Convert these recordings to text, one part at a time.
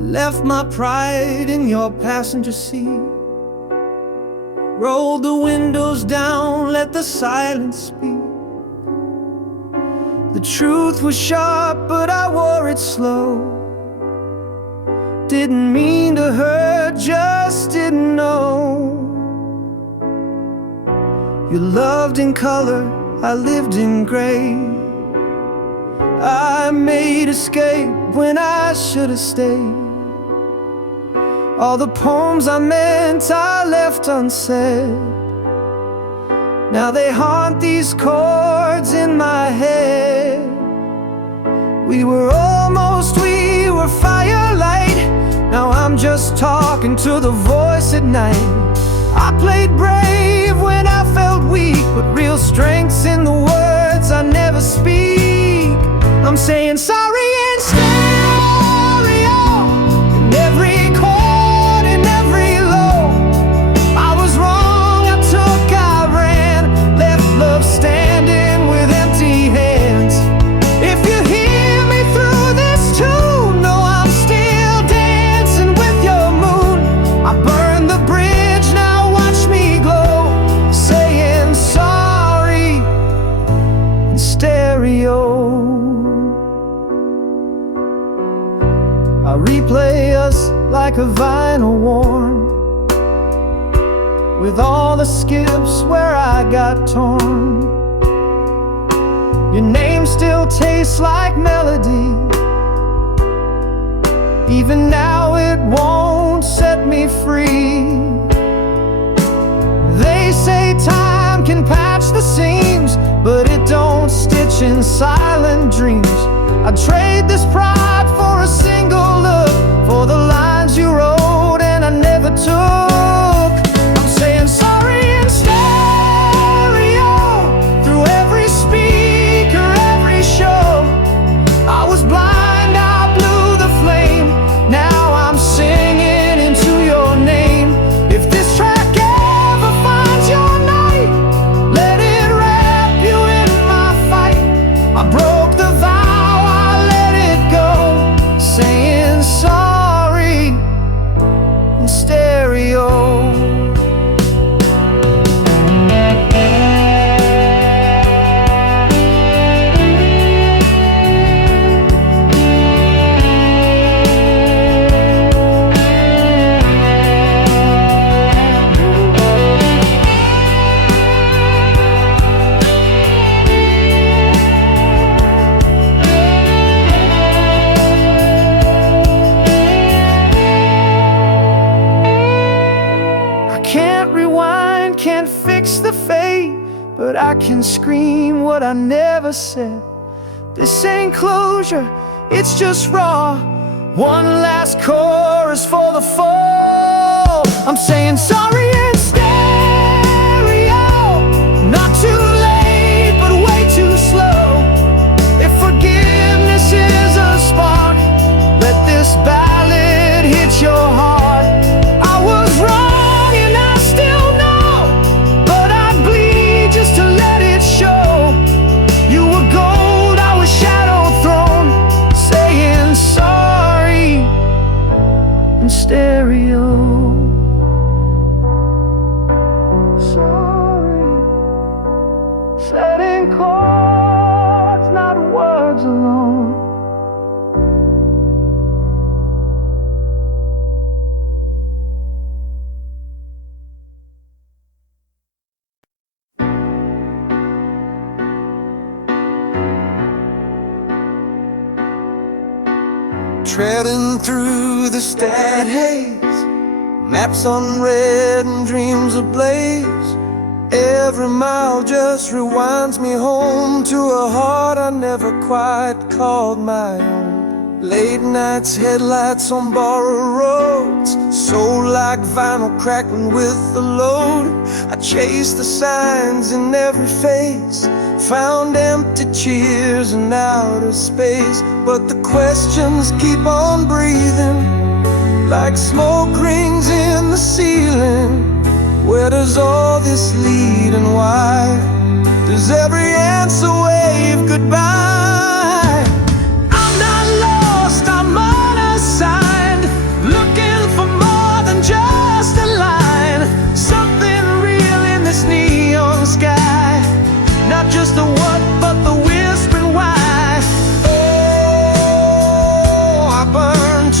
left my pride in your passenger seat, rolled the windows down, let the silence speak. The truth was sharp, but I wore it slow. Didn't mean to hurt, just didn't know. You loved in color, I lived in gray. I made escape when I should have stayed. All the poems I meant I left unsaid. Now they haunt these chords in my head. We were firelight. Now I'm just talking to the voice at night. I played brave when I felt weak, but real strength's in the words I never speak. I'm saying sorry in stereo, in every chord, in every low. I was wrong, I took, I ran, left love standing with empty hands. If you hear me through this tune, know I'm still dancing with your moon. I burned the bridge, now watch me glow, saying sorry in stereo. I replay us like a vinyl worn, with all the skips where I got torn. Your name still tastes like melody. Even now it won't set me free. They say time can patch the seams, but it don't stitch in silent dreams. I'd trade this pride for a single look, for the lines you wrote and I never took. I'm saying sorry in stereo, through every speaker, every show. I was blind, I blew the flame. Now I'm singing into your name. If this track ever finds your night, let it wrap you in my fight. I broke the vow, saying sorry in stereo. Can't fix the fate, but I can scream what I never said. This ain't closure, it's just raw. One last chorus for the fall. I'm saying sorry in stereo, not too late, but way too slow. If forgiveness is a spark, let this ballad hit your heart. I was wrong, stereo. Sorry, setting chords, not words alone. Treading through the stat haze, maps unread and dreams ablaze. Every mile just rewinds me home to a heart I never quite called my own. Late nights, headlights on borrowed roads, soul like vinyl crackling with the load. I chased the signs in every face, found empty cheers in outer space. But the questions keep on breathing, like smoke rings in the ceiling. Where does all this lead and why does every answer wave goodbye? I'm not lost, I'm unassigned.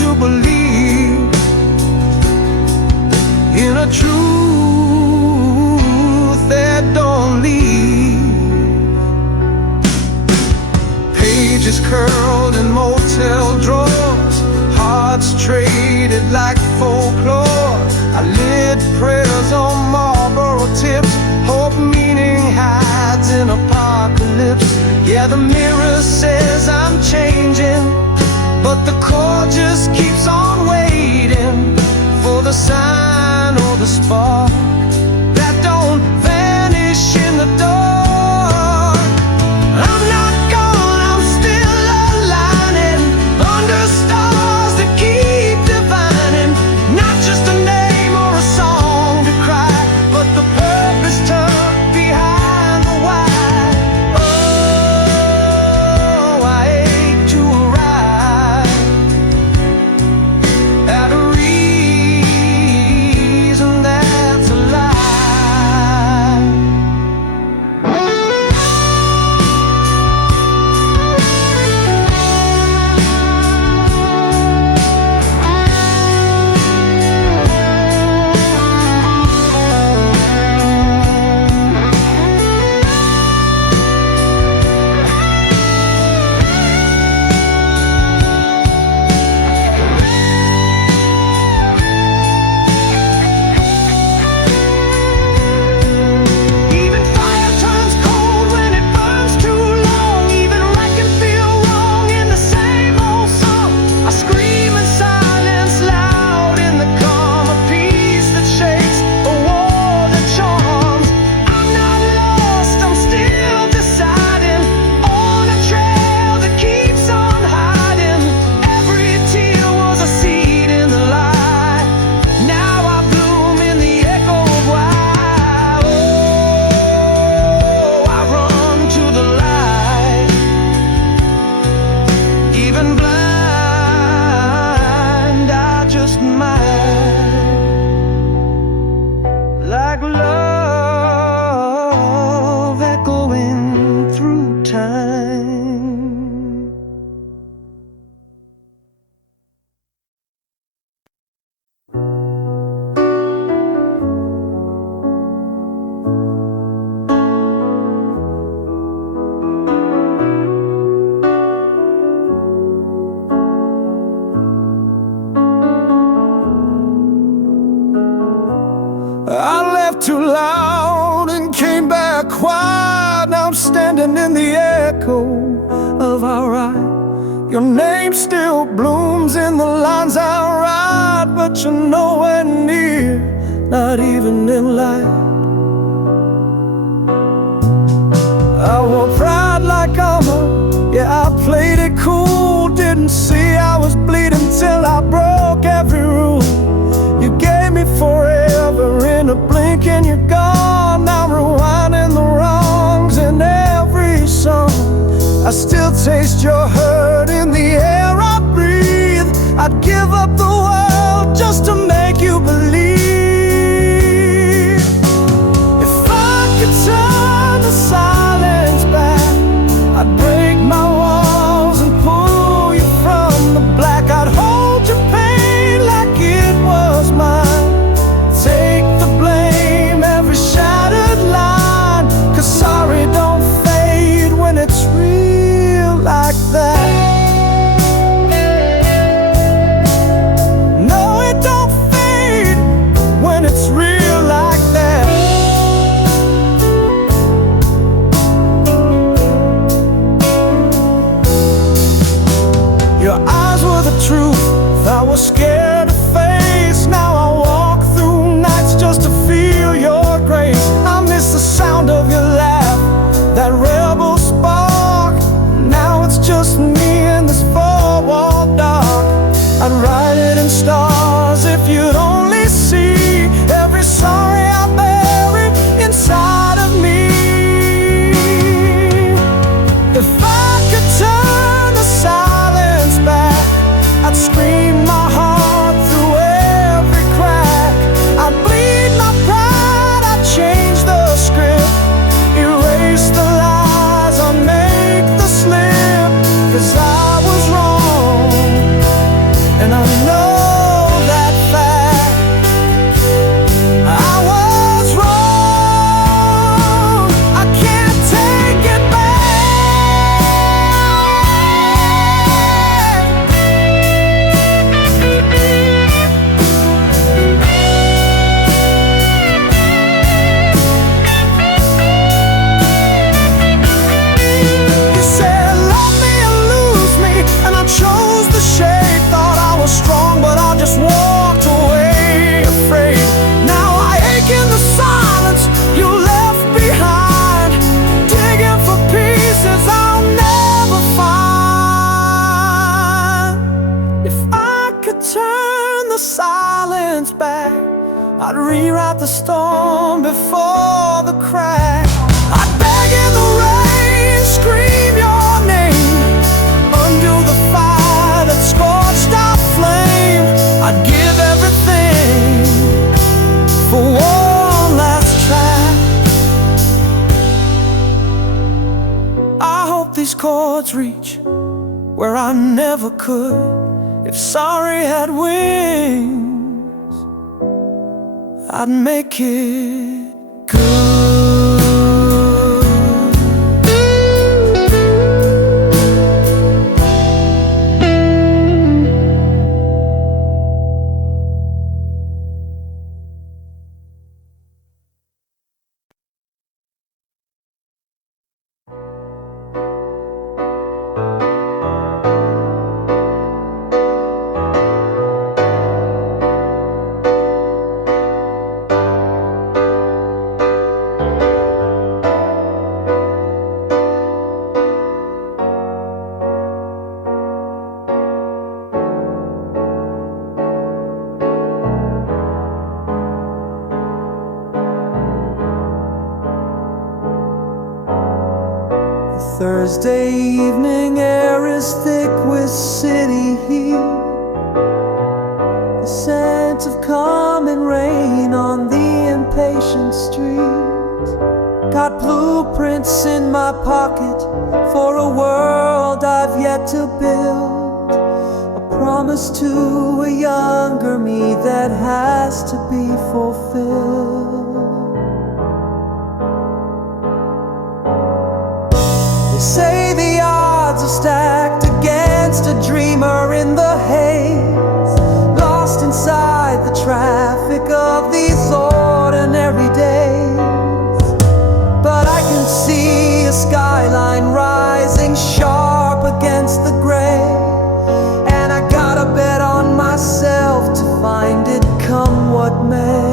to believe in a truth that don't leave. Pages curled in motel drawers, hearts traded like folklore. I lit prayers on Marlboro tips, hope meaning hides in apocalypse. Yeah, the mirror says I'm changing, but the core just keeps on waiting for the sign or the spark that don't vanish in the dark. I'm not gone, I'm still aligning under stars that keep divining. Not just a name or a song to cry, but the purpose tucked behind the why. Oh, I ache to arrive at a reason that's alive. Even fire turns cold when it burns too long. Even right can feel wrong in the same old song. I scream in silence, loud in the calm, a peace that shakes, a war that charms. I'm not lost, I'm still deciding on a trail that keeps on hiding. Every tear was a seed in the light. Now I bloom in the echo of why. Oh, I run to the light, even blind, I just might. Like love echoing through time. I left too loud and came back quiet. Now I'm standing in the echo of our ride. Your name still blooms in the lines I write, but you're nowhere near, not even in light. I wore pride like armor, yeah, I played it cool. Didn't see I was bleeding till I broke every rule. You gave me forever in a blink and you're gone. Now I'm rewinding the wrongs in every song. I still taste your hurt in the air I breathe. I'd give up the world just to make you believe. If I could turn the silence back, I'd break my walls and pull you from the black. I'd hold your pain like it was mine. Take the blame, every shattered line, 'cause sorry don't fade when it's real like that. No, it don't fade when it's real like that. Your eyes were the truth I was scared to face. Now I walk through nights just to feel your grace. I miss the sound of your laugh, that rebel spark. Now it's just me in this four-wall dark. I'd write it in stars if you'd only see every sorry I bury inside of me. If I could turn the silence back, I'd scream my heart through every crack. I'd bleed my pride, I'd change the script, erase the lies, unmake the slip. 'Cause I was wrong and I just walked away afraid. Now I ache in the silence you left behind, digging for pieces I'll never find. If I could turn the silence back, I'd rewrite the storm before the crack. I'd beg in the rain, scream your name, undo the fire that scorched our flame. I'd give everything for one last track. I hope these chords reach where I never could. If sorry had wings, I'd make it good. Thursday evening air is thick with city heat, the scent of common rain on the impatient street. Got blueprints in my pocket for a world I've yet to build, a promise to a younger me that has to be fulfilled. Say the odds are stacked against a dreamer in the haze, lost inside the traffic of these ordinary days. But I can see a skyline rising sharp against the gray, and I gotta bet on myself to find it come what may.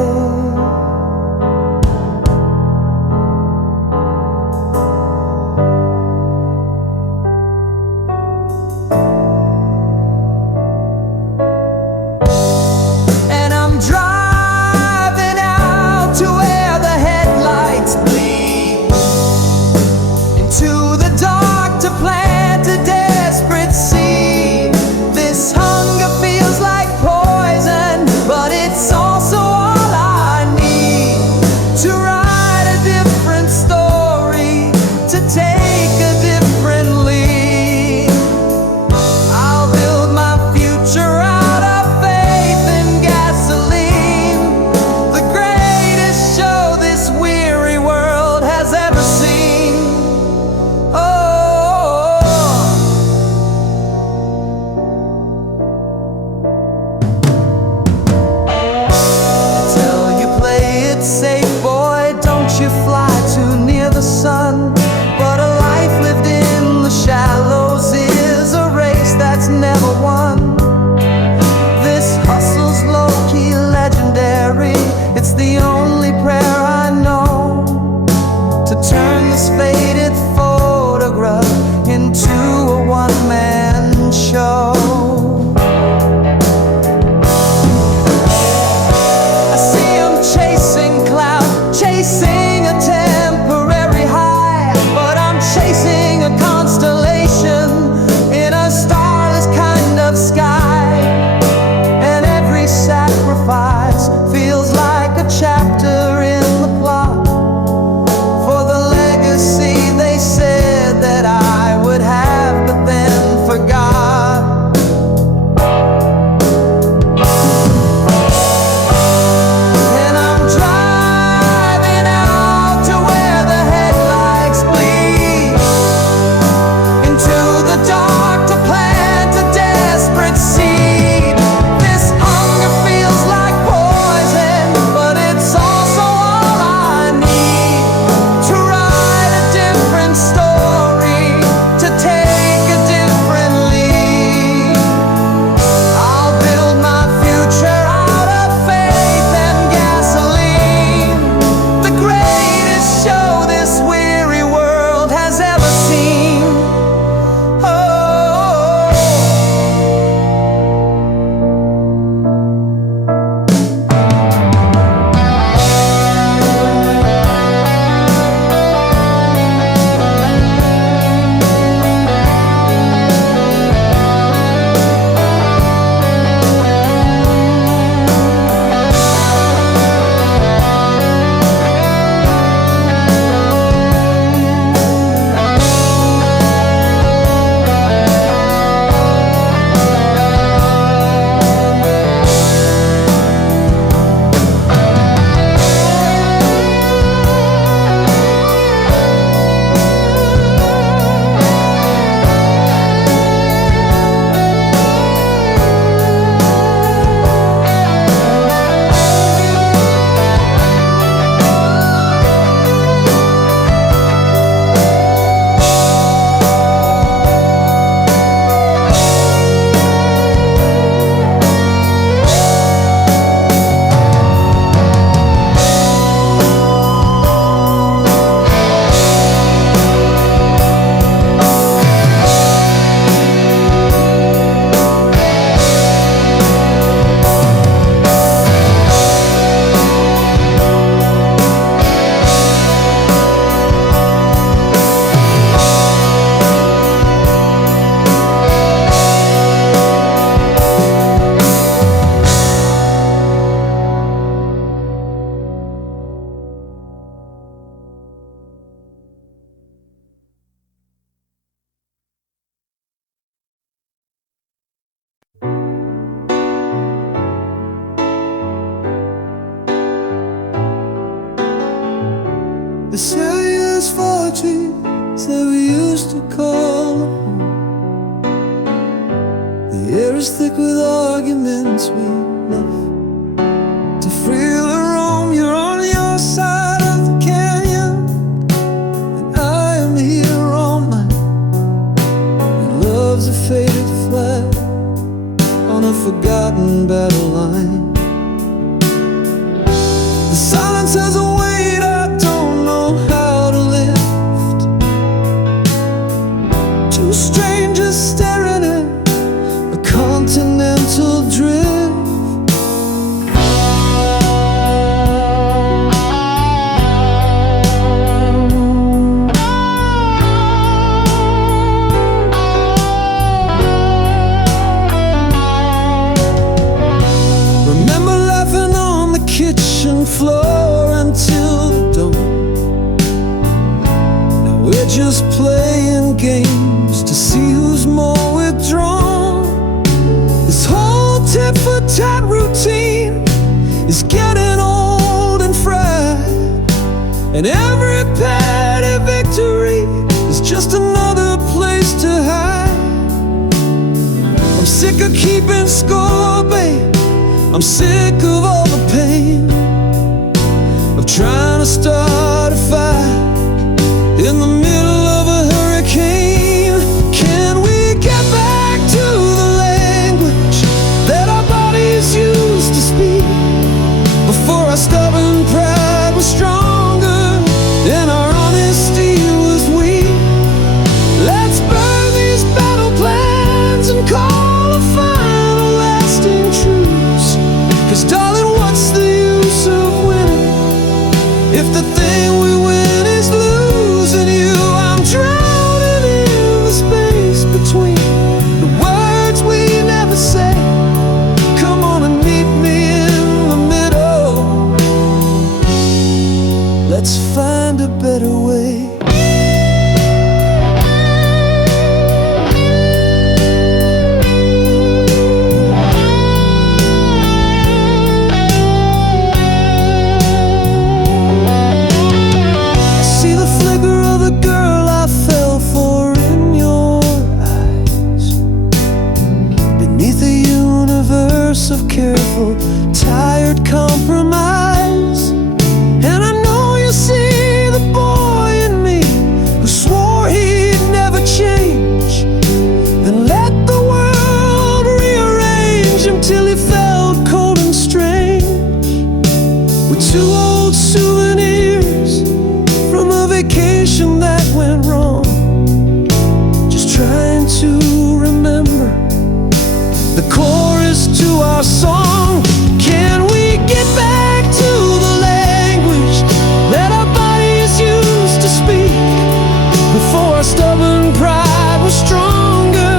This area's 4 trees that we used to call home. The air is thick with arguments we left to freely roam. You're on your side of the canyon, and I am here on mine. And love's a faded flag on a forgotten battle line. The silence has a weight I don't know how to lift. Two strangers staring at a continental drift. Remember laughing on the kitchen floor until the dawn. Now we're just playing games to see who's more withdrawn. This whole tit-for-tat routine is getting old and fried, and every petty victory is just another place to hide. I'm sick of keeping score, babe. I'm sick of all the pain of trying to start a fire in the middle of a hurricane. Can we get back to the language that our bodies used to speak before our stubborn pride was stronger and our honesty was weak? Let's burn these battle plans and call a final lasting truce. 'Cause darling, what's the use of winning if the thing we win is losing you? I'm drowning in the space between the words we never say. Come on and meet me in the middle. Let's find a better way. Of careful, tired compromise. And I know you see the boy in me who swore he'd never change, and let the world rearrange him till he felt cold and strange. With 2 old souvenirs from a vacation that went wrong, just trying to remember the chorus to our song. Can we get back to the language that our bodies used to speak before our stubborn pride was stronger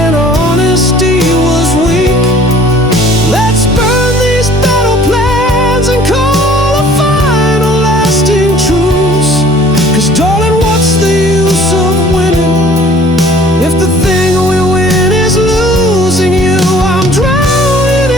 and our honesty was weak? Let's burn these battle plans and call a final lasting truce. 'Cause darling, what's the use of winning if the thing we win is losing you? I'm drowning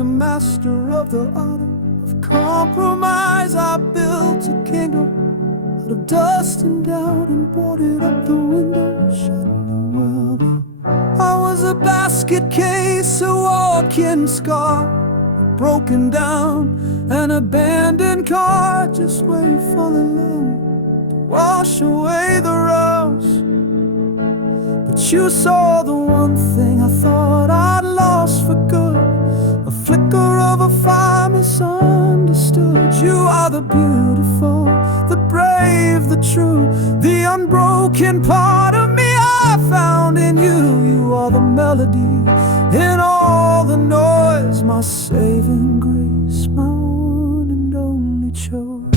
a master of the art of compromise. I built a kingdom out of dust and doubt and boarded up the window, shutting the world in. I was a basket case, a walk-in scar, a broken down, an abandoned car, just waiting for the love to wash away the rust. But you saw the one thing I thought I'd lost for good, a flicker of a fire misunderstood. You are the beautiful, the brave, the true, the unbroken part of me I found in you. You are the melody in all the noise, my saving grace, my one and only choice.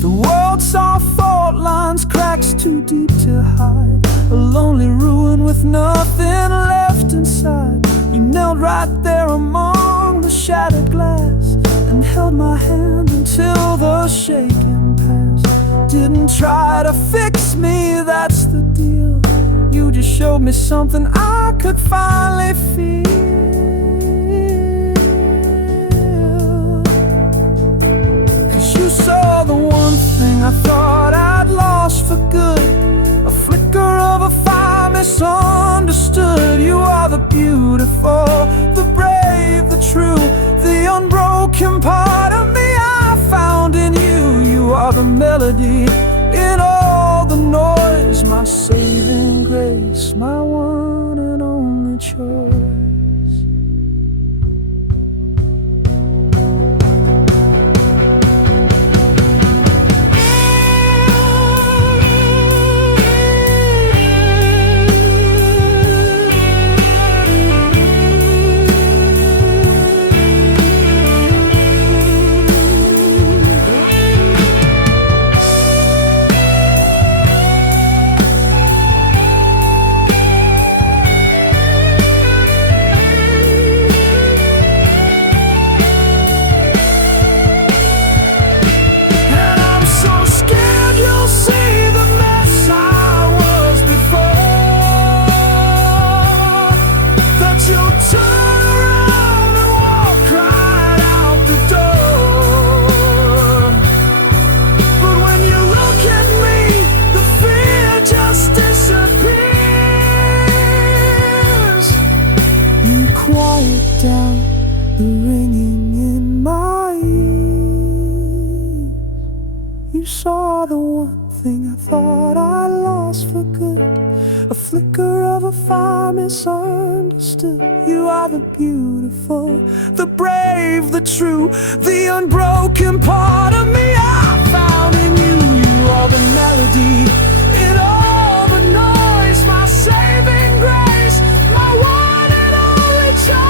The world saw fault lines, cracks too deep to hide, a lonely ruin with nothing left inside. You knelt right there among the shattered glass and held my hand until the shaking passed. Didn't try to fix me, that's the deal. You just showed me something I could finally feel. You saw the one thing I thought I'd lost for good, a flicker of a fire misunderstood. You are the beautiful, the brave, the true, the unbroken part of me I found in you. You are the melody in all the noise, my saving grace, my one and only choice. Saw the one thing I thought I lost for good, a flicker of a fire misunderstood. You are the beautiful, the brave, the true, the unbroken part of me I found in you. You are the melody in all the noise, my saving grace, my one and only choice.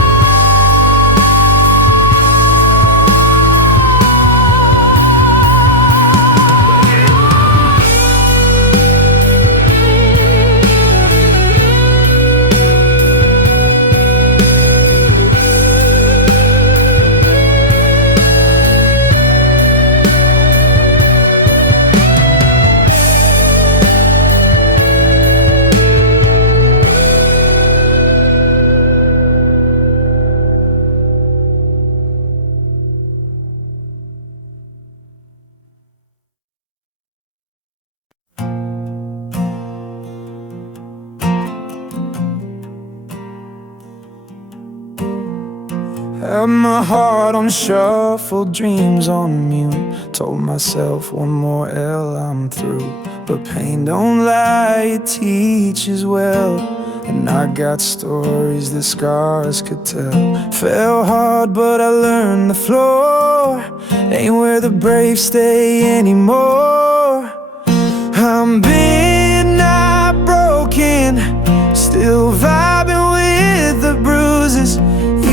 Had my heart on shuffle, dreams on mute. Told myself one more L, I'm through. But pain don't lie, it teaches well. And I got stories that scars could tell. Fell hard, but I learned the floor ain't where the brave stay anymore. I'm bent, not broken, still vibing with the bruises.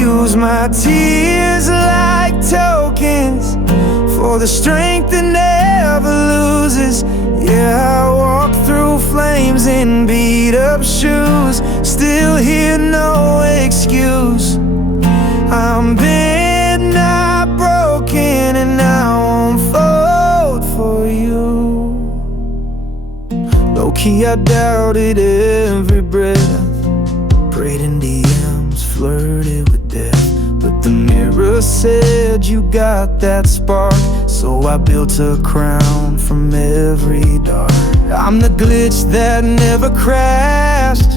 Use my tears like tokens for the strength that never loses. Yeah, I walk through flames in beat up shoes, still hear no excuse. I'm bent, not broken, and I won't fold for you. Though I doubted every breath, prayed in DMs, flirted with death. But the mirror said you got that spark, so I built a crown from every dart. I'm the glitch that never crashed,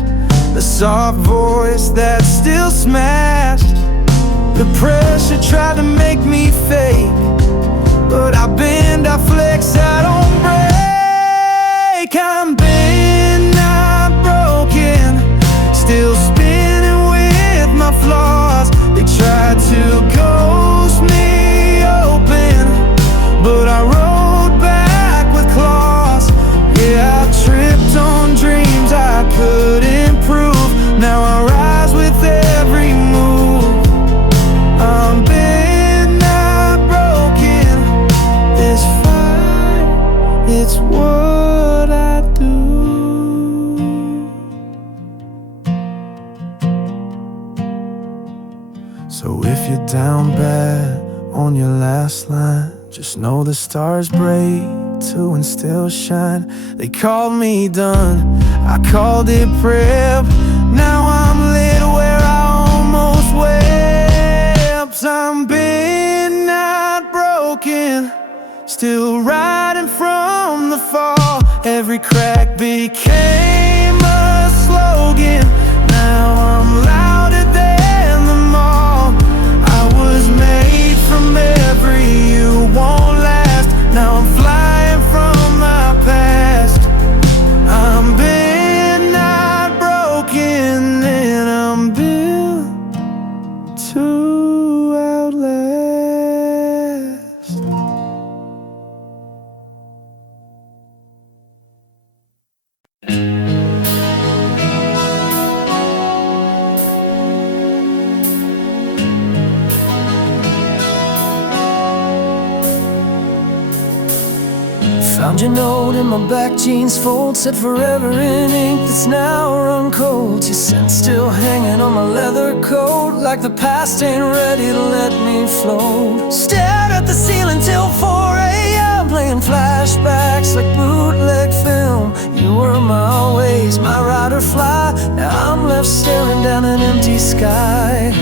the soft voice that still smashed. The pressure tried to make me fake, but I bend, I flex, I don't break. I'm bent, not broken, still spinning with my flaws. They tried to ghost me open, but I rode back with claws. Yeah, I tripped on dreams I couldn't prove. Now I rise with every move. I'm bent, not broken. This fight, it's what I do. So if you're down bad on your last line, just know the stars break too and still shine. They called me done, I called it prep. Now I'm lit where I almost wept. I'm bent, not broken, still riding from the fall. Every crack became a slogan. Now I'm louder than them all. I was made from every you won't last. Now I'm flying from my past. I'm bent, not broken, and I'm built to outlast. Found your note in my back jeans fold, said forever in ink that's now run cold. Your scent still hanging on my leather coat, like the past ain't ready to let me float. Stared at the ceiling till 4 a.m., playing flashbacks like bootleg film. You were my always, my ride or fly. Now I'm left staring down an empty sky,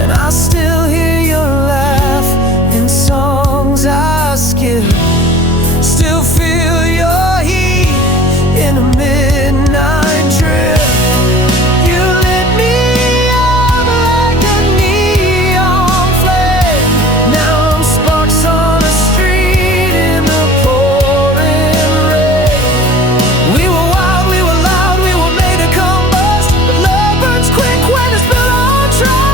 and I still hear your laugh in songs I skip. Still feel your heat in a midnight trip. You lit me up like a neon flame. Now I'm sparks on a street in the pouring rain. We were wild, we were loud, we were made to combust, but love burns quick when it's built on trust.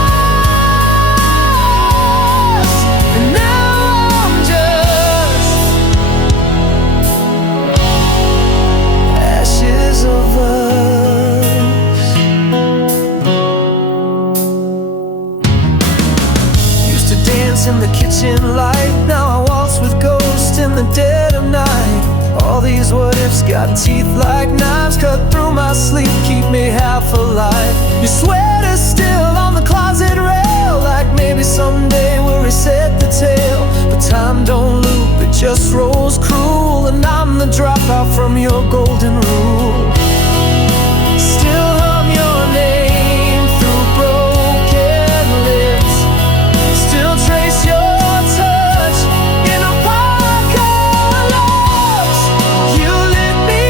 And now I'm just ashes of us. Used to dance in the kitchen light, now I waltz with ghosts in the dead of night. All these what ifs got teeth like knives, cut through my sleep, keep me half alive. Your sweater's still on the closet rail, like maybe someday we'll reset the tale. But time don't loop, it just rolls cruel, and I'm the dropout from your golden rule. Still hum your name through broken lips, still trace your touch in apocalypse. You lit me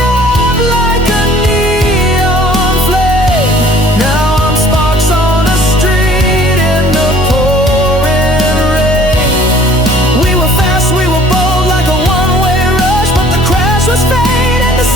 up like a neon flame. Now I'm sparks on a street in the pouring rain. We were fast, we were bold, like a one-way rush, but the crash was fate, and the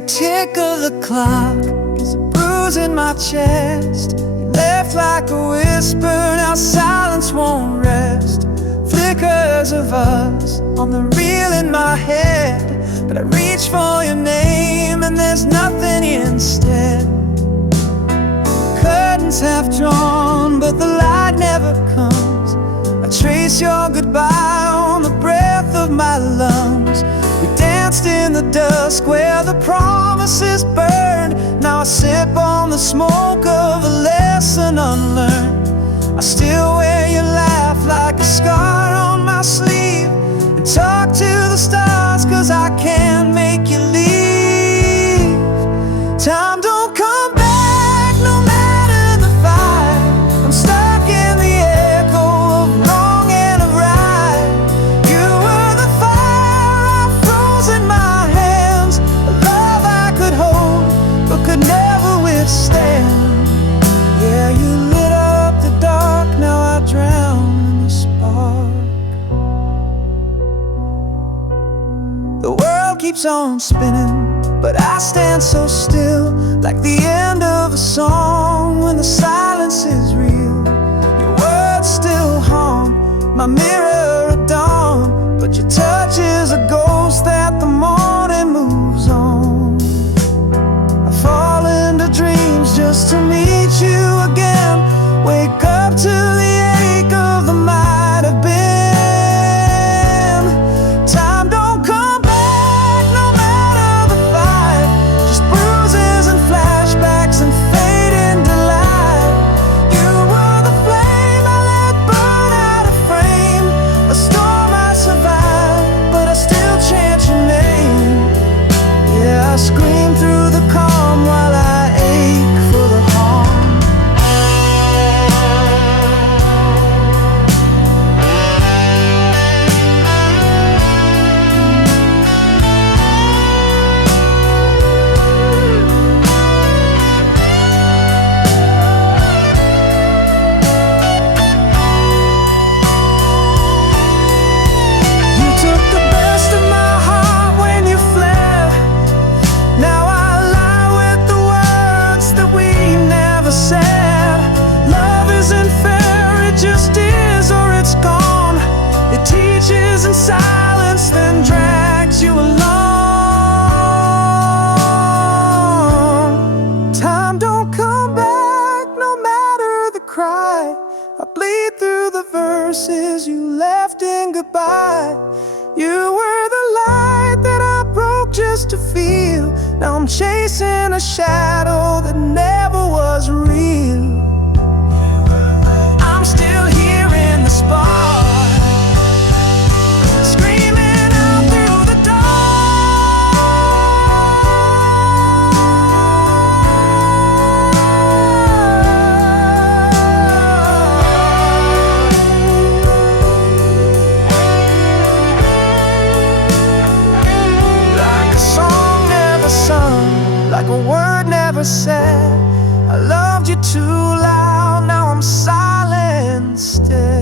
Every tick of the clock is a bruise in my chest. You left like a whisper, now silence won't rest. Flickers of us on the reel in my head, but I reach for your name and there's nothing instead. Curtains half drawn, but the light never comes. I trace your goodbye on the breath of my lungs. We danced in the dusk where the promises burned. Now I sip on the smoke of a lesson unlearned. I still wear your laugh like a scar on my sleeve, and talk to the stars, 'cause I can't make you leave. Time don't come back no matter the fight. I'm stuck in the echo of wrong and of right. You were the fire I froze in my hands, a love I could hold but could never withstand. Yeah, you lit up the dark, now I drown in the spark. The world keeps on spinning, but I stand so still, like the end of a song when the silence is real. Your words still haunt my mirror at dawn, but your touch is a ghost that the morning moves on. I fall into dreams just to meet you again, wake up to the ache of the might have been. Time don't come back no matter the fight, just bruises and flashbacks and fading delight. You were the flame I let burn out of frame, a storm I survived, but I still chant your name. Yeah, I scream through the calm while I ache for the harm. You took the best of my heart when you fled. Now I lie with the words that we never said. Love isn't fair, it just is or it's gone. It teaches in silence, then drags you along. Time don't come back no matter the cry. I bleed through the verses you left in goodbye. You were the light that I broke just to feel. Now I'm chasing a shadow that never was real. I'm still here in the spark, screaming out through the like a song never sung, like a word never said. I loved you too loud, now I'm silent instead.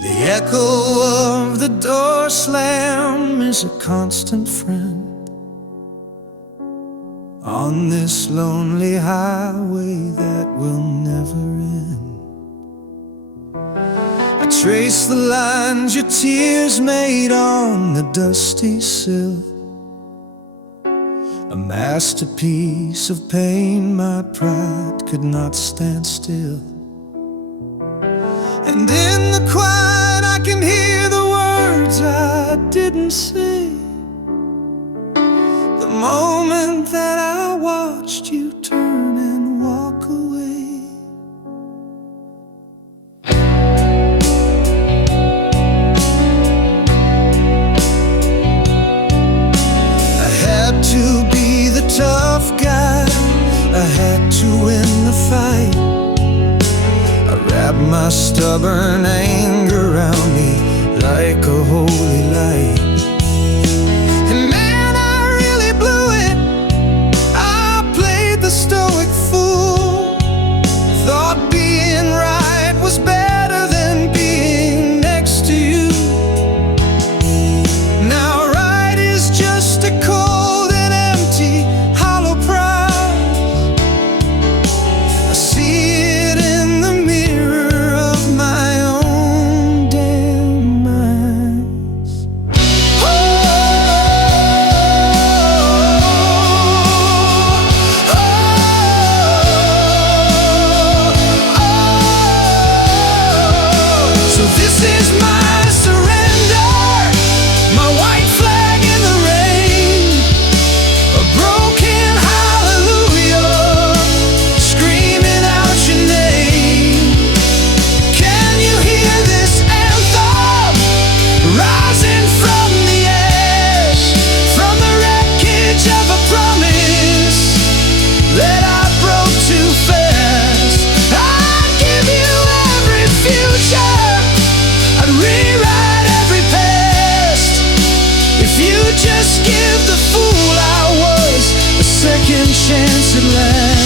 The echo of the door slam is a constant friend on this lonely highway that will never end. I trace the lines your tears made on the dusty sill, a masterpiece of pain my pride could not stand still. And in the quiet I can hear the words I didn't say, the moment that I watched you turn and walk away. my stubborn anger around me like a holy light. And man, I really blew it. I played the stoic fool. Thought being right was better than being next to you. Now right is just a cold and empty hollow prize. I see it in the mirror of my own damn eyes. Oh, oh, oh, oh. So this is my surrender, my white flag in the rain, a broken hallelujah, screaming out your name. Can you hear this anthem rising from the ash, from the wreckage of a promise that I broke too fast? I'd give you every future, I'd rewrite every past, if you just give the fool I was a second chance at last.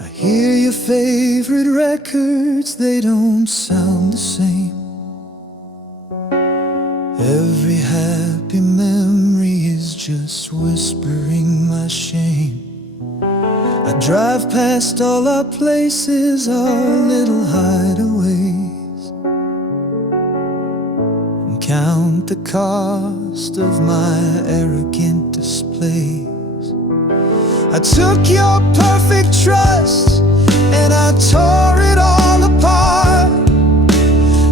I hear your favorite records, they don't sound the same. Every happy memory is just whispering my shame. I drive past all our places, our little hideaways, and count the cost of my arrogant displays. I took your perfect trust and I tore it all apart,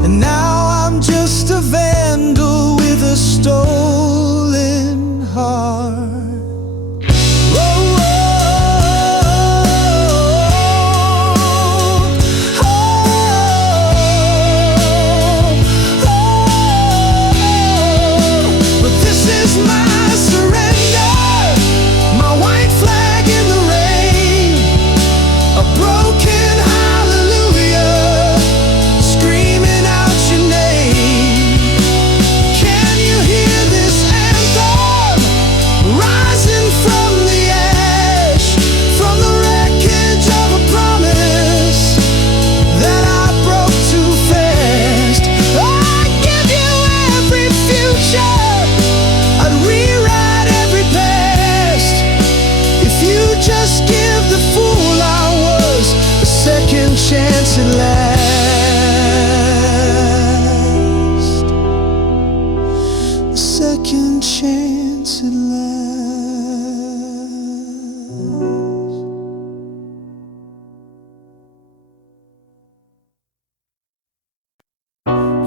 and now I'm just a vandal with a stolen heart. Whoa, oh, but this is my surrender, my white flag in the rain, a broken hallelujah, screaming out your name. Can you hear this anthem rising from the ash, from the wreckage of a promise that I broke too fast? I'd give you every future, I'd rewrite every past, if you just give the fool I was a second chance at last. A second chance at last.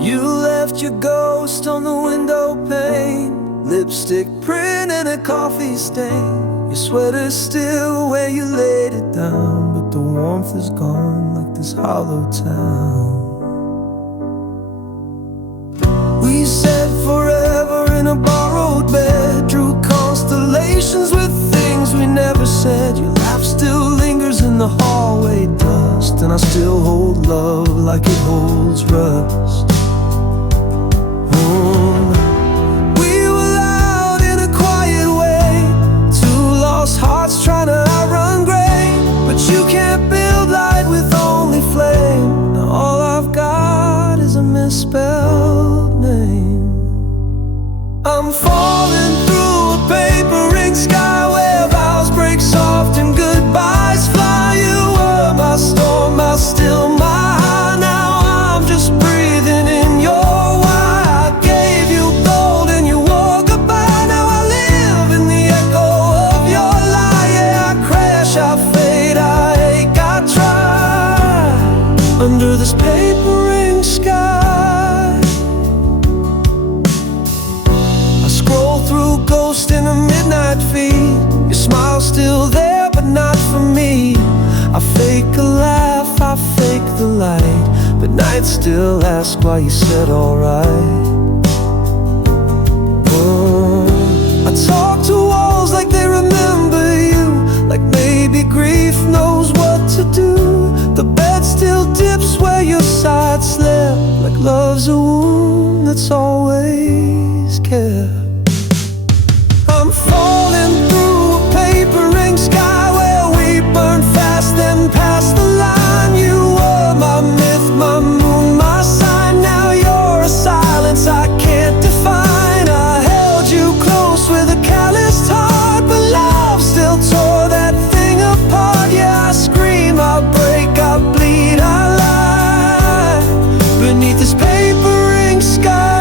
You left your ghost on the window pane, lipstick print and a coffee stain. Your sweater's still where you laid it down, but the warmth is gone like this hollow town. We said forever in a borrowed bed, drew constellations with things we never said. Your laugh still lingers in the hallway dust, and I still hold love like it holds rust. We were loud in a quiet way, two lost hearts trying to outrun gray, but you can't build light with only flame. Now all I've got is a misspelled name. I'm falling through a paper ink sky where vows break soft and goodbyes fly. You were my storm, my still, my high. Now I'm just breathing in your why. I gave you gold and you wore goodbye. Now I live in the echo of your lie. Yeah, I crash, I fade, I ache, I try under this paper ink sky. I scroll through Ghost in a midnight feed. Your smile's still there, but not for me. I fake a laugh, I fake take the light, but nights still ask why you said alright. I talk to walls like they remember you, like maybe grief knows what to do. The bed still dips where your side slept, like love's a wound that's always kept. I'm falling through a paper-ring sky where we burn fast then past the line. You were my myth, my moon, my sign. Now you're a silence I can't define. I held you close with a calloused heart, but love still tore that thing apart. Yeah, I scream, I break, I bleed, I lie beneath this paper-ring sky.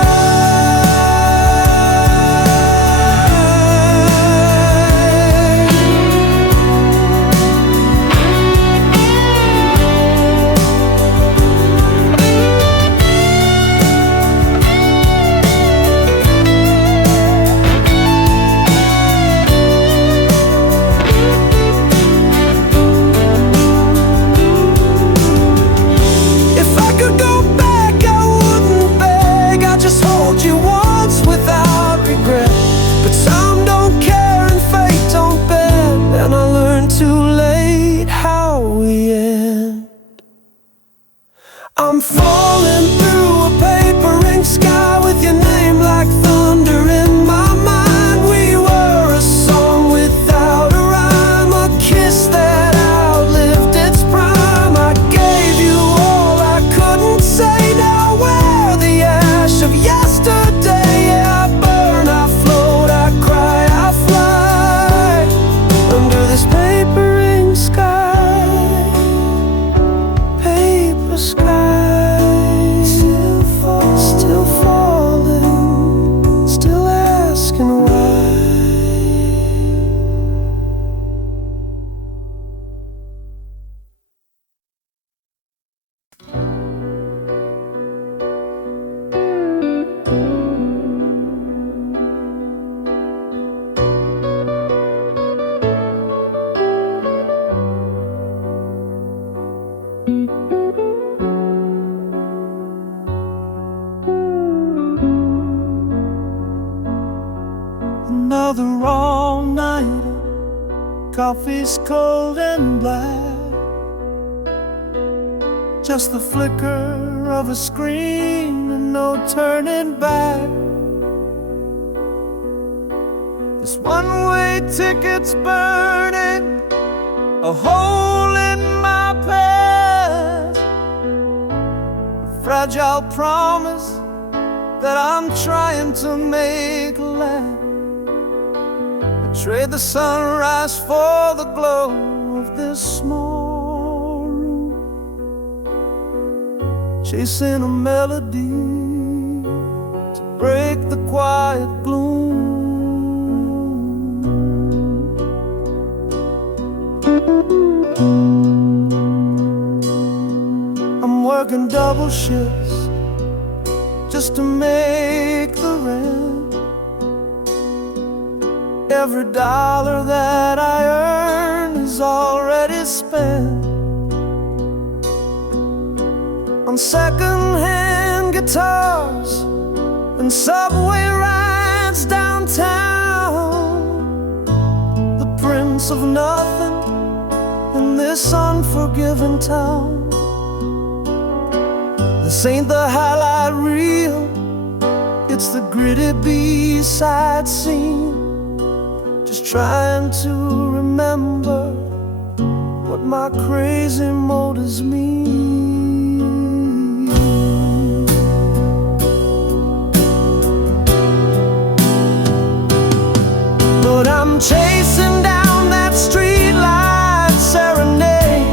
I'm falling through a paper-ring sky with your name like thunder in my mind. We were a song without a rhyme, a kiss that outlived its prime. I gave you all I couldn't say. Now we're the ash of yesterday. Yeah, I burn, I float, I cry, I fly under this paper-ring sky. Paper sky. Still falling, still asking why. Another wrong night, coffee's cold and black, just the flicker of a screen and no turning back. This one-way ticket's burning a hole in my past, a fragile promise that I'm trying to make last. Trade the sunrise for the glow of this small room, chasing a melody to break the quiet gloom. I'm working double shifts just to make the rent. Every dollar that I earn is already spent on second-hand guitars and subway rides downtown. The prince of nothing in this unforgiving town. This ain't the highlight reel, it's the gritty B-side scene. Just trying to remember what my crazy motives mean. But I'm chasing down that streetlight serenade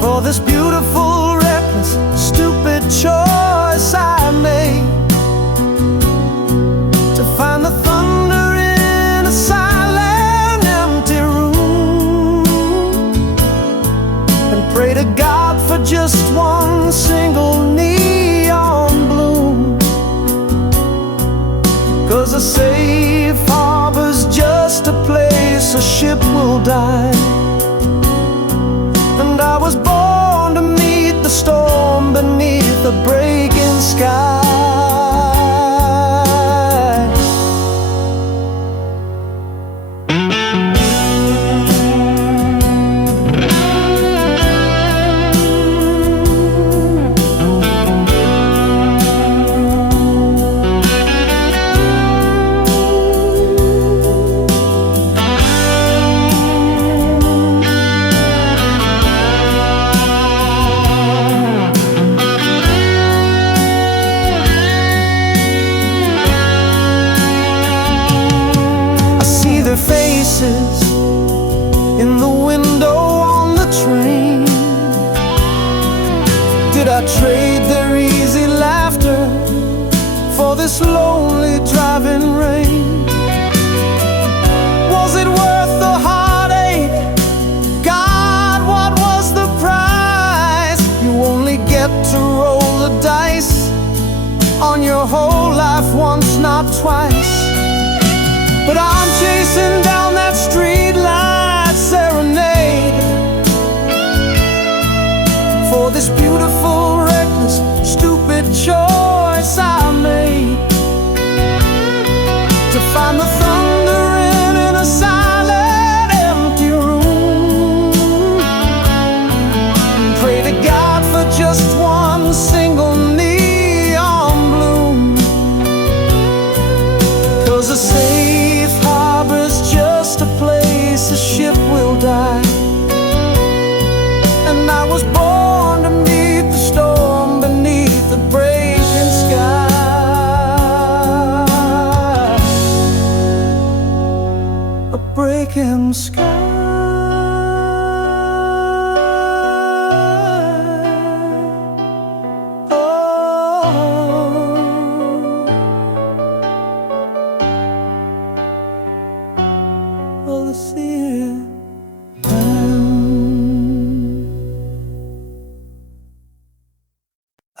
for this beautiful, reckless, stupid choice I made. To find the thunder in a silent, empty room, and pray to God for just one single neon bloom. 'Cause a safe harbor's just a place a ship will die, beneath a breaking sky. Their faces in the window on the train. Did I trade their easy laughter for this lonely driving rain? Was it worth the heartache? God, what was the price? You only get to roll the dice on your whole life once, not twice. But I'm chasing down that streetlight serenade for this beautiful, reckless, stupid choice I made, to find the thunder in a silent, empty room, and pray to God for just one single neon bloom. 'Cause a safe harbor's just a place a ship will die, and I was born to meet the storm beneath the breaking sky. A breaking sky.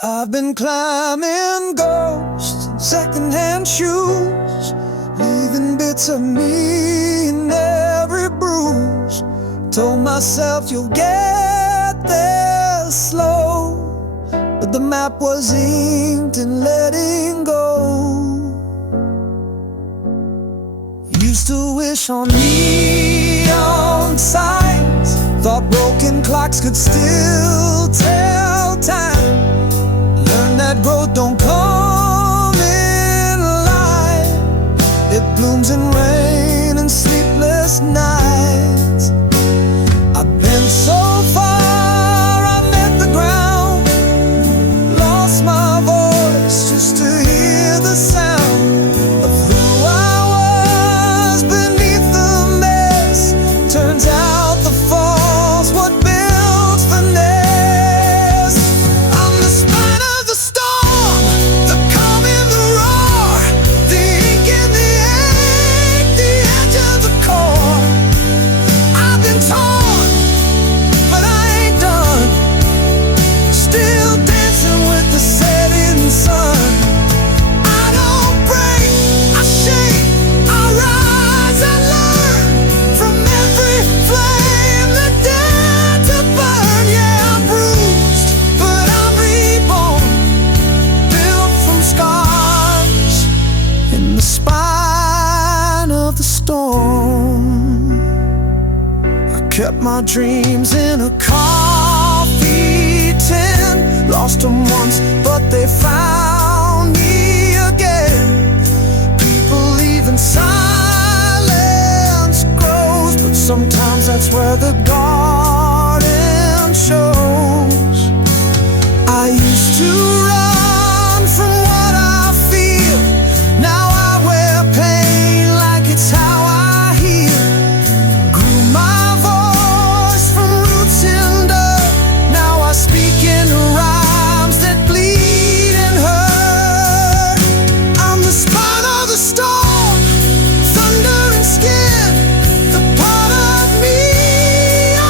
I've been climbing ghosts in secondhand shoes, leaving bits of me in every bruise. Told myself you'll get there slow, but the map was inked in letting go. Used to wish on neon signs, thought broken clocks could still tell time. Learn that growth don't come in light, it blooms in rain and sleepless nights. I've been so far, I met the ground, lost my voice just to hear the sound of who I was beneath the mess. Turns out the false what builds the nest. I'm the spine of the storm, the calm in the roar, the ink in the ache, the edge of the core. I've been torn, but I ain't done, still dancing with the setting sun. I don't break, I shake, I rise, I learn from every flame that dared to burn. Yeah, I'm bruised, but I'm reborn, built from scars in the spine of the storm. I kept my dreams in a coffee tin, lost them once, but they found me again. People leave in silence grows, but sometimes that's where the garden shows. I used to run from what I feel, now I wear pain like it's how I heal. Grew my voice from roots in dirt, now I speak in rhymes that bleed and hurt. I'm the spine of the storm, thunder and skin, the part of me I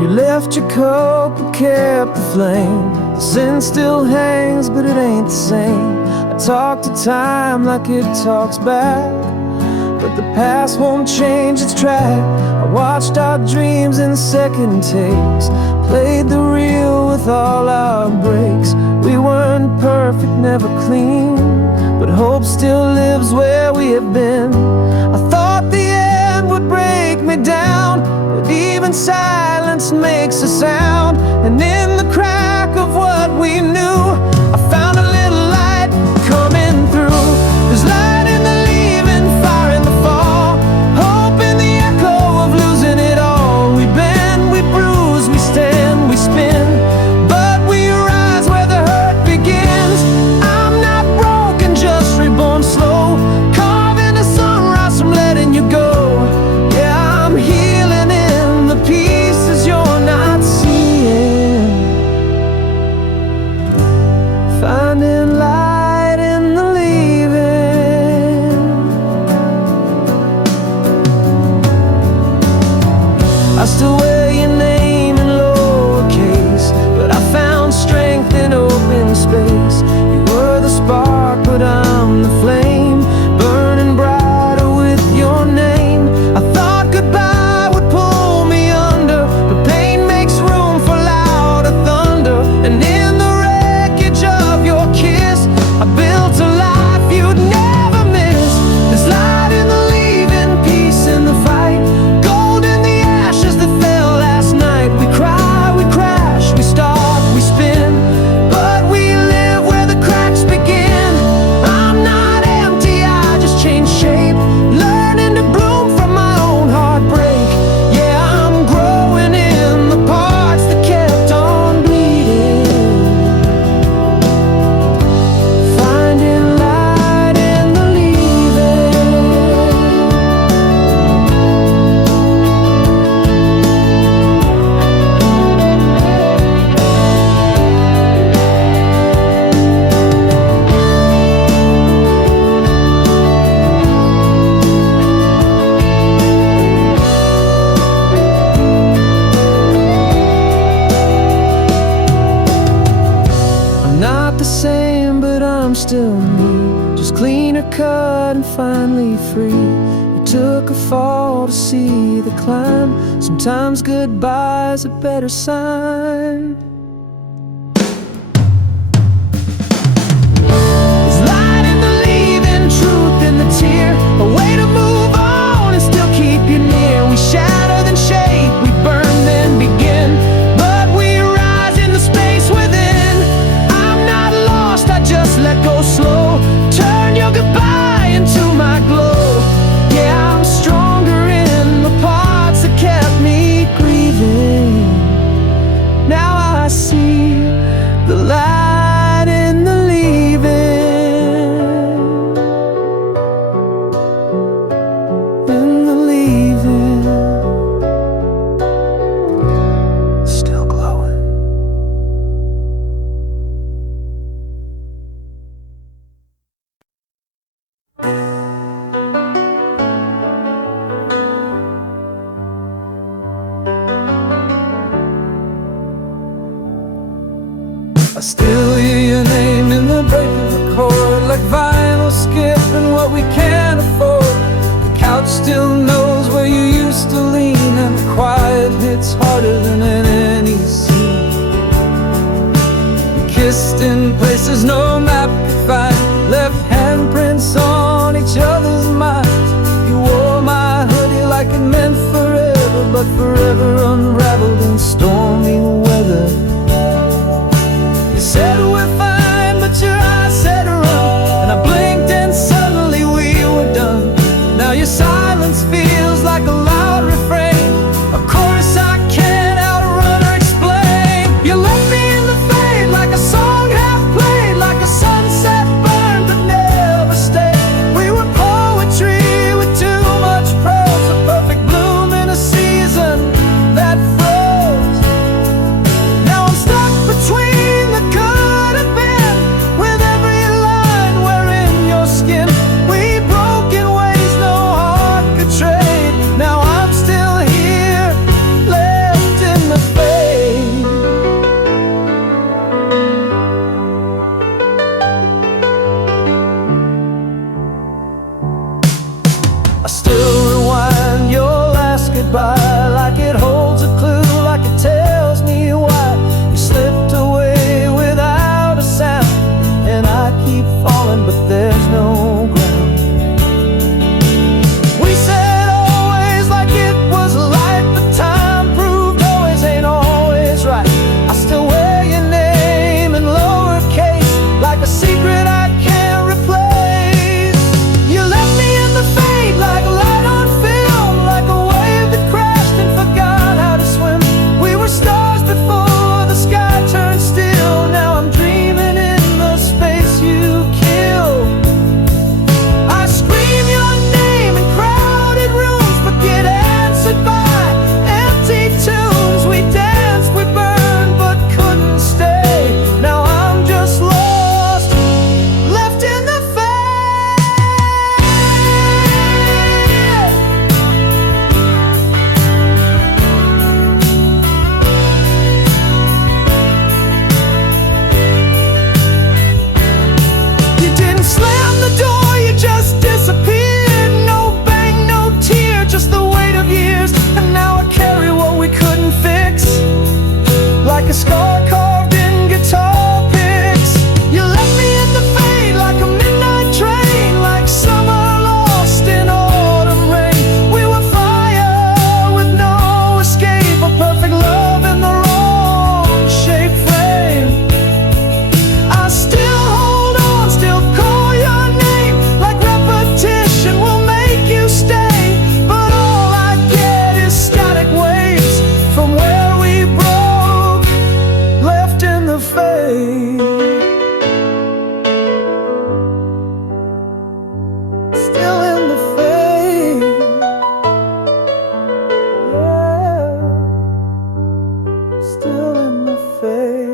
You left your cup and kept the flame. The sin still hangs, but it ain't the same. I talk to time like it talks back, but the past won't change its track. I watched our dreams in second takes, played the reel with all our breaks. We weren't perfect, never clean, but hope still lives where we have been. I thought the end would break me down, but even silence makes a sound. And in the crack of what we knew, I found a little light coming through. There's light in the leaving, fire in the fall, hope in the echo of losing it all. We bend, we bruise, we stand, we spin, but we rise where the hurt begins. I'm not broken, just reborn slow, carving a sunrise from letting you go. Yeah, I'm healing in the pieces you're not seeing, finding light in the leaving. I still wear your name in lowercase, but I found strength in open space. You were the spark, but I'm the flame, burning brighter with your name. I thought goodbye would pull me under, but pain makes room for louder thunder. And in the wreckage of your kiss, I built a life you'd never miss. There's light in the leaving, peace in the fight, gold in the ashes that fell last night. We cry, we crash, we start, we spin, but we live where the cracks begin. I'm not empty, I just change shape, learning to bloom from my own heartbreak. Yeah, I'm growing in the parts that kept on bleeding, finding light in the leaving. I'm not the same, but I'm still me, just cleaner cut and finally free. It took a fall to see the climb. Sometimes goodbye's a better sign. There's light in the leaving, truth in the tear, a way to move on and still keep you near. We shatter then shape, we burn then begin, but we rise in the space within. I'm not lost, I just let go slow, turn your goodbye into my glow. Yeah, I'm stronger in the parts that kept me grieving. Now I see the light in the leaving, in the leaving, still glowing. I still hear your name in the break of the chord, like vinyl skipping what we can't afford. The couch still knows where you used to lean, and the quiet hits harder than in any scene. We kissed in places no map could find, left handprints on each other's minds. You wore my hoodie like it meant forever, but forever unraveled in stormy weather. You said we're fine, but your eyes said run, and I blinked and suddenly we were done. Now your silence feels like a loud refrain, a chorus I can't outrun or explain. You left me in the fade like a song half played, like a sunset burned but never stayed. We were poetry with too much prose, a perfect bloom in a season that froze. Now I'm going, but there's no ground. We said always like it was light, but time proved always ain't always right. I still wear your name in lowercase, like a secret I can't replace. You left me in the fade like a light on film, like a wave that crashed and forgot how to swim. We were stars before the sky turned still. Now I'm dreaming in the space you killed. I scream your name in crowded rooms, but get answered by empty tunes. We danced, we burned, but couldn't stay. Now I'm just lost, left in the fade. You didn't slam the door, you just disappeared. No bang, no tear, just the weight of years. And now I carry what we couldn't fix, like a scar carved in guitar picks. You left me in the fade like a midnight train, like summer lost in autumn rain. We were fire with no escape, a perfect love in the wrong shaped frame. I still hold on, still call your name, like repetition will make you stay. But all I get is static waves from where we broke, left in the fade. Still in the fade. Yeah. Still in the fade.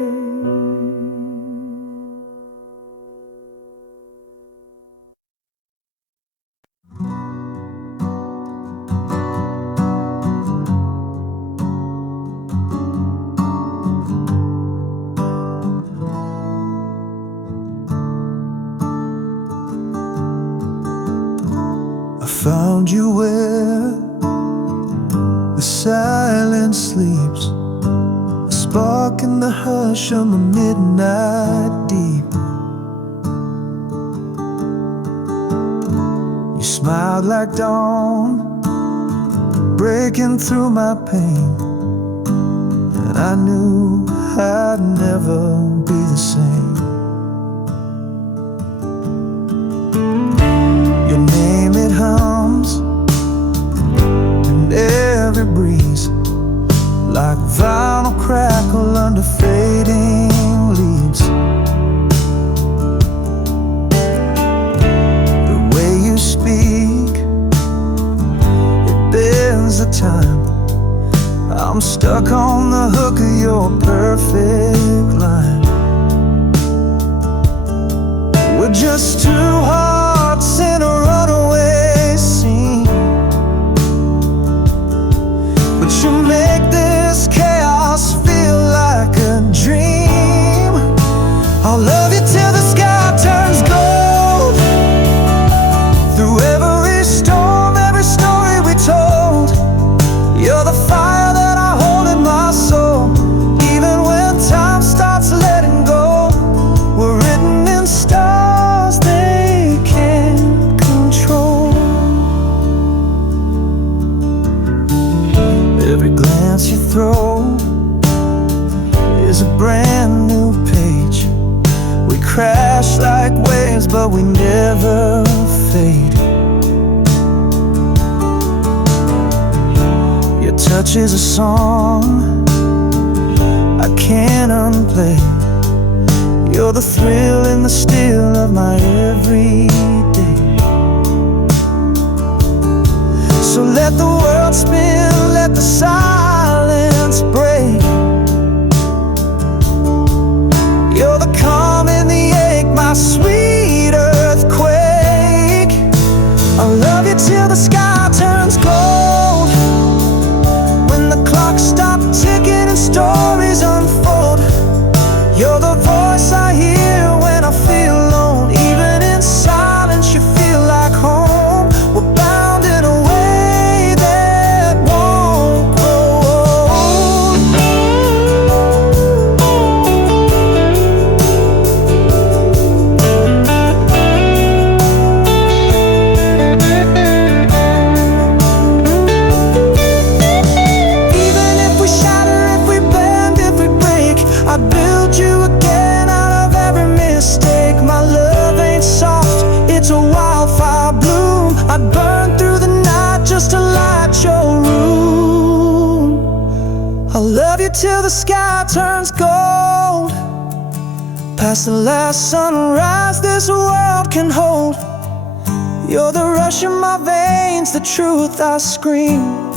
I found you where the silence sleeps, a spark in the hush of the midnight deep. You smiled like dawn, breaking through my pain, and I knew I'd never be the same. Your name, it hums in every breeze, like vinyl crackle under fading leaves. The way you speak, it bends the time. I'm stuck on the hook of your perfect line. We're just two hearts in a runaway scene, but you make this chaos feel like a dream. I'll love you till the sky turns gold, through every storm, every story we told. You're the fire that I hold in my soul, even when time starts letting go. We're written in stars they can't control. Every glance you throw is a brand new page. We crash like waves, but we never fade. Your touch is a song I can't unplay. You're the thrill in the still of my everyday. So let the world spin, let the silence break. You're the calm in the ache, my sweet earthquake. I'll love you till the sky turns gold, when the clock stops ticking and stories unfold. You're the voice I hear when I feel alone. Even in silence you feel like home. We're bound in a way that won't grow it till the sky turns gold, past the last sunrise this world can hold. You're the rush in my veins, the truth I scream.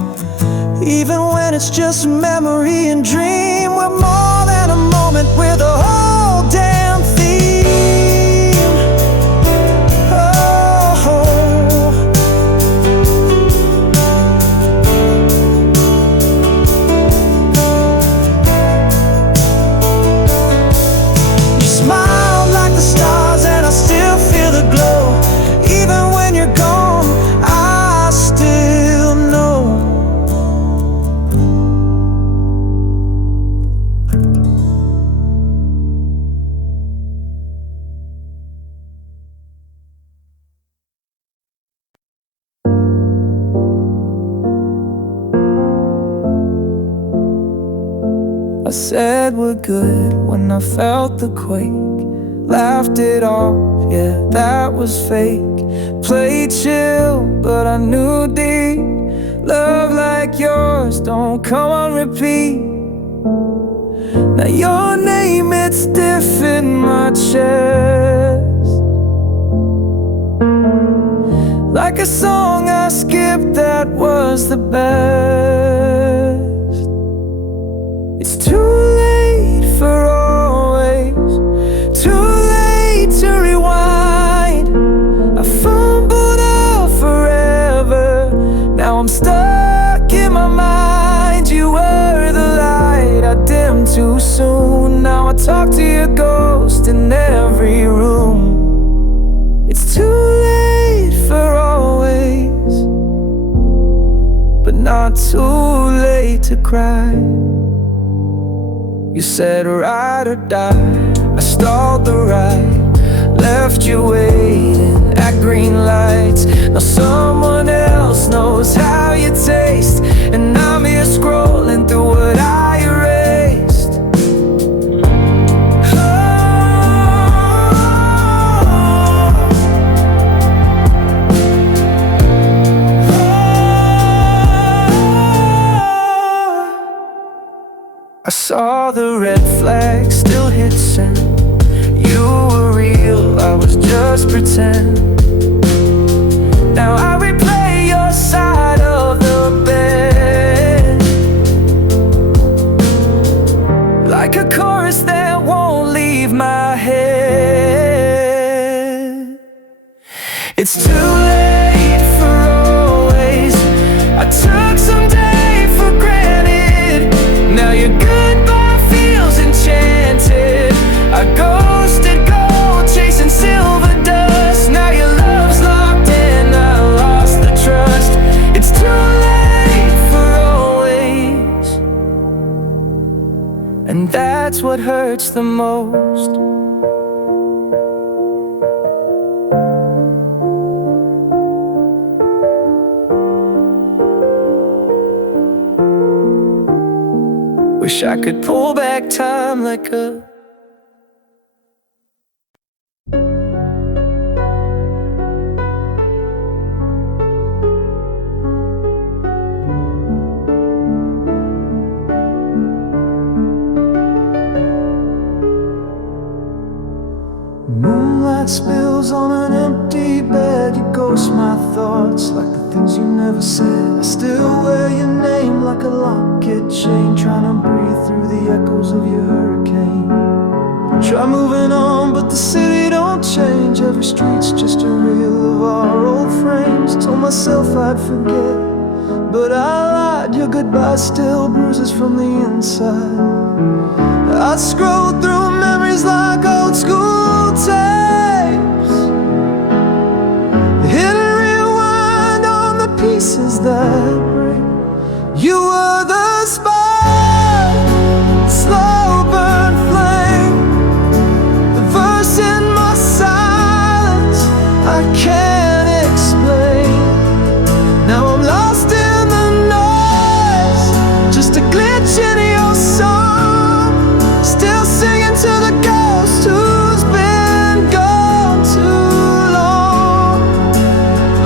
Even when it's just a memory and dream, we're more than a moment, we're the whole damn theme. Oh, you smile like the stars and I still feel the glow. Even when you're gone, I still know. I said we're good when I felt the quake, laughed it off, yeah, that was fake. Played chill, but I knew deep, love like yours don't come on repeat. Now your name, it's stiff in my chest, like a song I skipped that was the best. It's too late for always, too late to rewind. I fumbled up forever, now I'm stuck in my mind. You were the light I dimmed too soon. Now I talk to your ghost in every room. It's too late for always, but not too late to cry. You said ride or die, I stalled the ride, left you waiting at green lights. Now someone else knows how you taste, and I'm here scrolling through what I erased. I saw the red flag, still hit send. You were real, I was just pretend. Now I replay your side of the bed, like a chorus that won't leave my head. It's too late for always, I took some day for granted. Now your goodbye feels enchanted. I ghosted gold, chasing silver dust. Now your love's locked in, I lost the trust. It's too late for always, and that's what hurts the most. Wish I could pull back time like a moonlight spills on an empty bed. You ghost my thoughts like the things you never said. I still wear your name like a locket chain, trying to breathe through the echoes of your hurricane. Try moving on, but the city don't change. Every street's just a reel of our old frames. Told myself I'd forget, but I lied. Your goodbye still bruises from the inside. I scroll through memories like old school tapes, hit and rewind on the pieces that break. You were the spark, slow burn flame, the verse in my silence I can't explain. Now I'm lost in the noise, just a glitch in your song, still singing to the ghost who's been gone too long.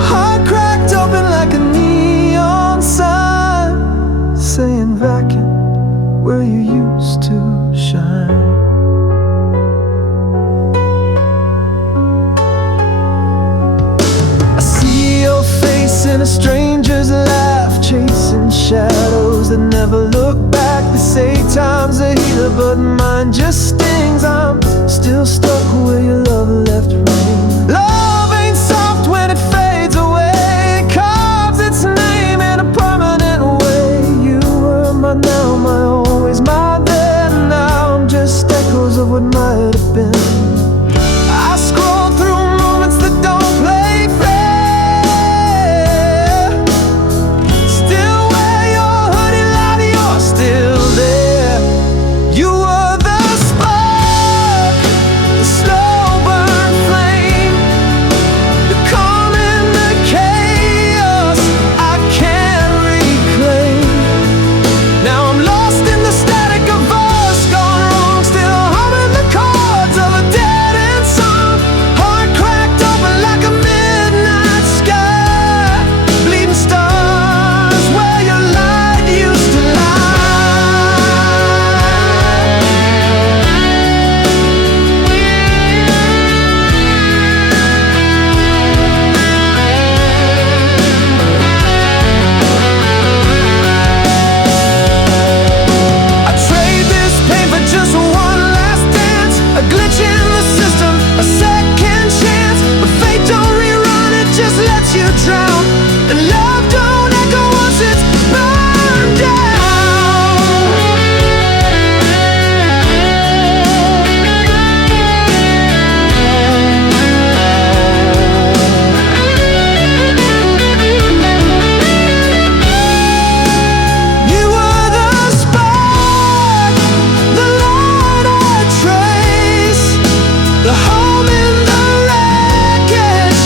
Heart cracked open like a neon sign, saying vacant, where you arms that never look back. They say time's a healer, but mine just stings. I'm still stuck where your love left rain. Love ain't soft when it fades away. It carves its name in a permanent way. You were my now, my always, my then. Now I'm just echoes of what might have been. I scroll through moments that don't play fair. Still wear your hoodie light, you're still there. You were the spark, the slow burn flame, the calm in the chaos I can't reclaim. Now I'm lost in the static of us gone wrong, still humming the chords of a dead-end song. Heart cracked open like a midnight sky, bleeding stars where your light used to lie. I trade this pain for just one last dance, a glitch in the system, a second chance. But fate don't rerun, it just lets you drown. And love don't echo once it's burned down. You were the spark, the light I trace, the home in the wreckage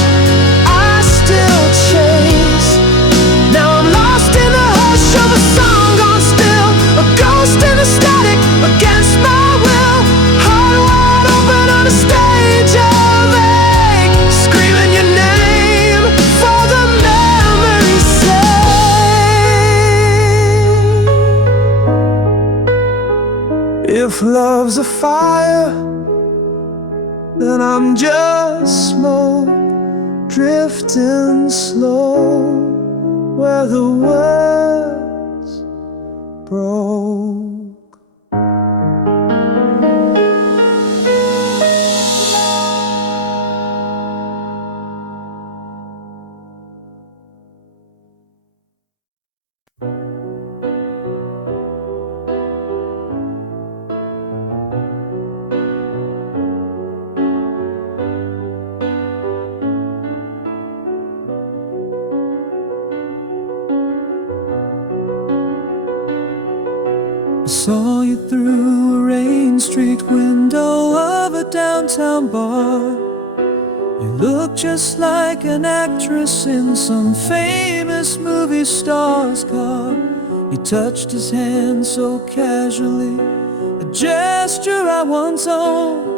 I still chase. Now I'm lost in the hush of a song gone still, a ghost in the static against my will. Heart wide open on a stage of ache, screaming your name for the memory's sake. If love's a fire, then I'm just smoke drifting slow where the words broke. I saw you through a rain streaked window of a downtown bar. You look just like an actress in some famous movie star's car. You touched his hand so casually, a gesture I once owned.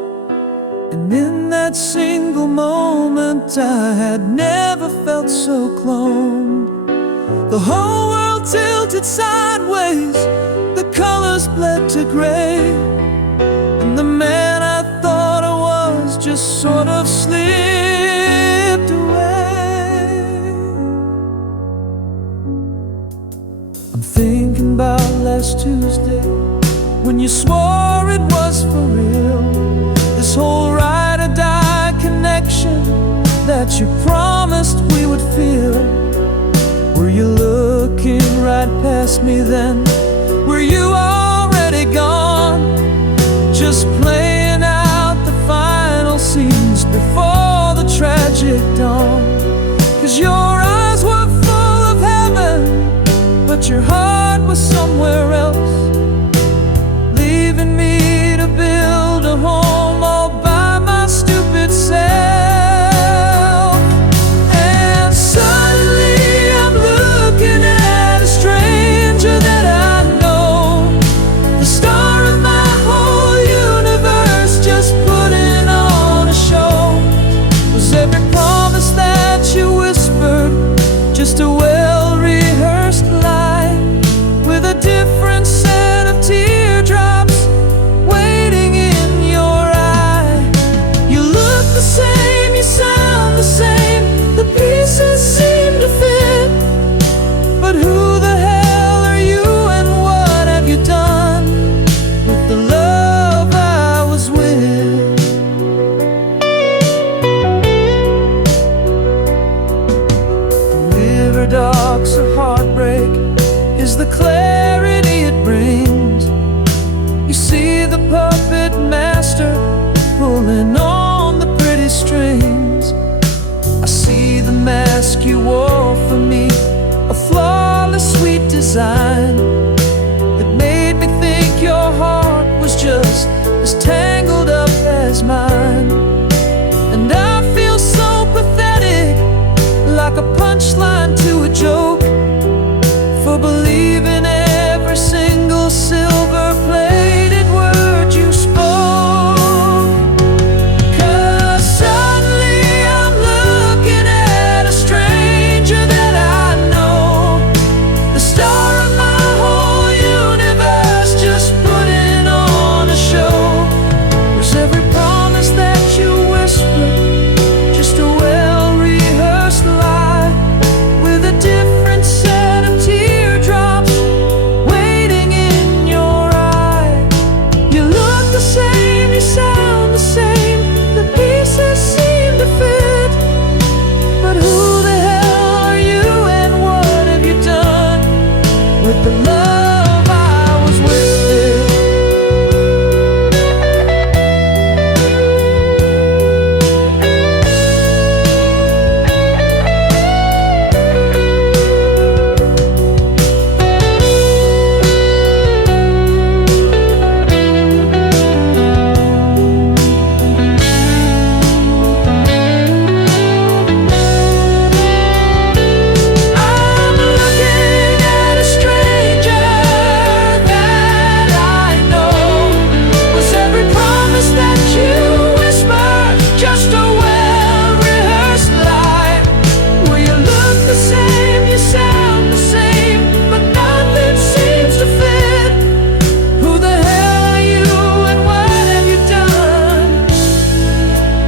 And in that single moment I had never felt so cloned. The whole world tilted sideways, the colors bled to gray, and the man I thought I was just sort of slipped away. I'm thinking about last Tuesday, when you swore it was for real. This whole ride or die connection that you promised we would feel. Were you looking right past me then? Were you already gone? Just playing out the final scenes before the tragic dawn. 'Cause your eyes were full of heaven, but your heart was somewhere else, leaving me to build a home all by my stupid self. And suddenly I'm looking at a stranger that I know, the star of my whole universe, just putting on a show. Was every promise that you whispered just a well-rehearsed lie with a different shocks of heartbreak is the clarity it brings. You see the puppet master pulling on the pretty strings. I see the mask you wore for me, a flawless sweet design that made me think your heart was just as tangled up as mine. And I feel so pathetic, like a punchline to a joke, for believing every single silver-plated word you spoke. 'Cause suddenly I'm looking at a stranger that I know, the star of my whole universe, just putting on a show. Was every promise that you whispered just a well-rehearsed lie, with a different set of teardrops waiting in your eye? You look the same, you sound the same, the pieces seem to fit, but who the hell are you and what have you done with the love I was with? I'm looking at a stranger that I know. Was every promise that you whispered just a well-rehearsed lie? Well, you look the same, you sound the same, but nothing seems to fit. Who the hell are you and what have you done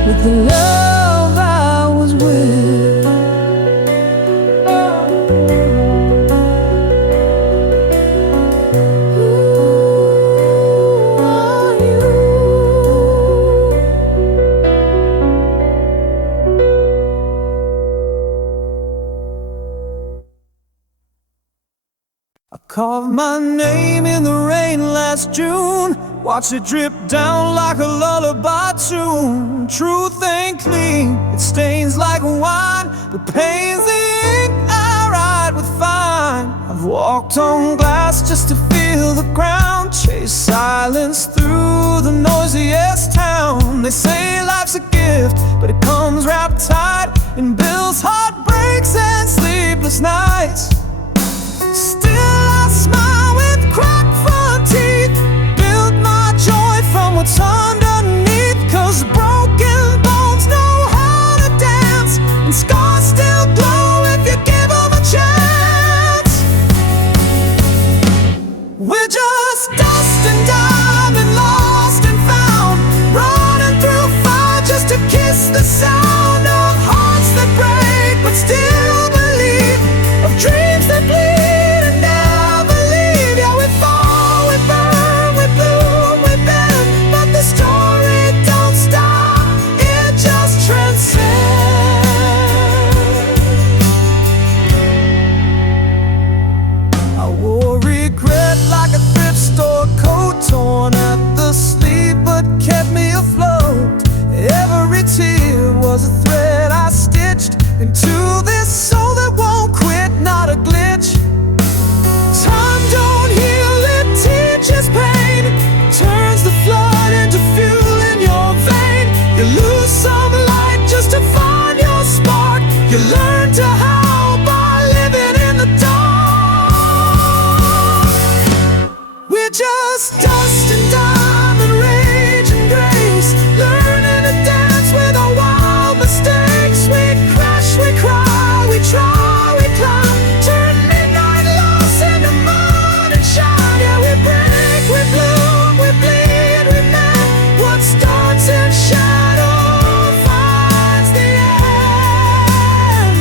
with the love I was with? Who are you? I carved my name in the rain last June, watched it drip down like a lullaby tune. Truth ain't clean, it stains like wine, but pain's the ink I write with fine. I've walked on glass just to feel the ground, chased silence through the noisiest town. They say life's a gift, but it comes wrapped tight in bills, heartbreaks, and sleepless nights. Still I smile with cracked front teeth, build my joy from what's underneath. 'Cause broken bones know how to dance, and scars still glow if you give them a chance. We're just dust and diamond, lost and found, running through fire just to kiss the sound of hearts that break but still believe, of dreams that bleed and never leave. Yeah, we fall, we burn, we bloom, we bend, but the story don't stop, it just transcends. I wore regret like a thrift store coat, torn at the sleeve but kept me afloat. Every tear was a thread I stitched into this soul that won't quit, not a glitch. Time don't heal, it teaches pain, turns the flood into fuel in your vein. You lose some light just to find your spark, you learn to howl by living in the dark. We're just dust and diamond, rage and grace, learning to dance with our wild mistakes. We crash, we cry, we try, we climb, turn midnight loss into mud and shine. Yeah, we break, we bloom, we bleed, we mend. What starts in shadow finds the end.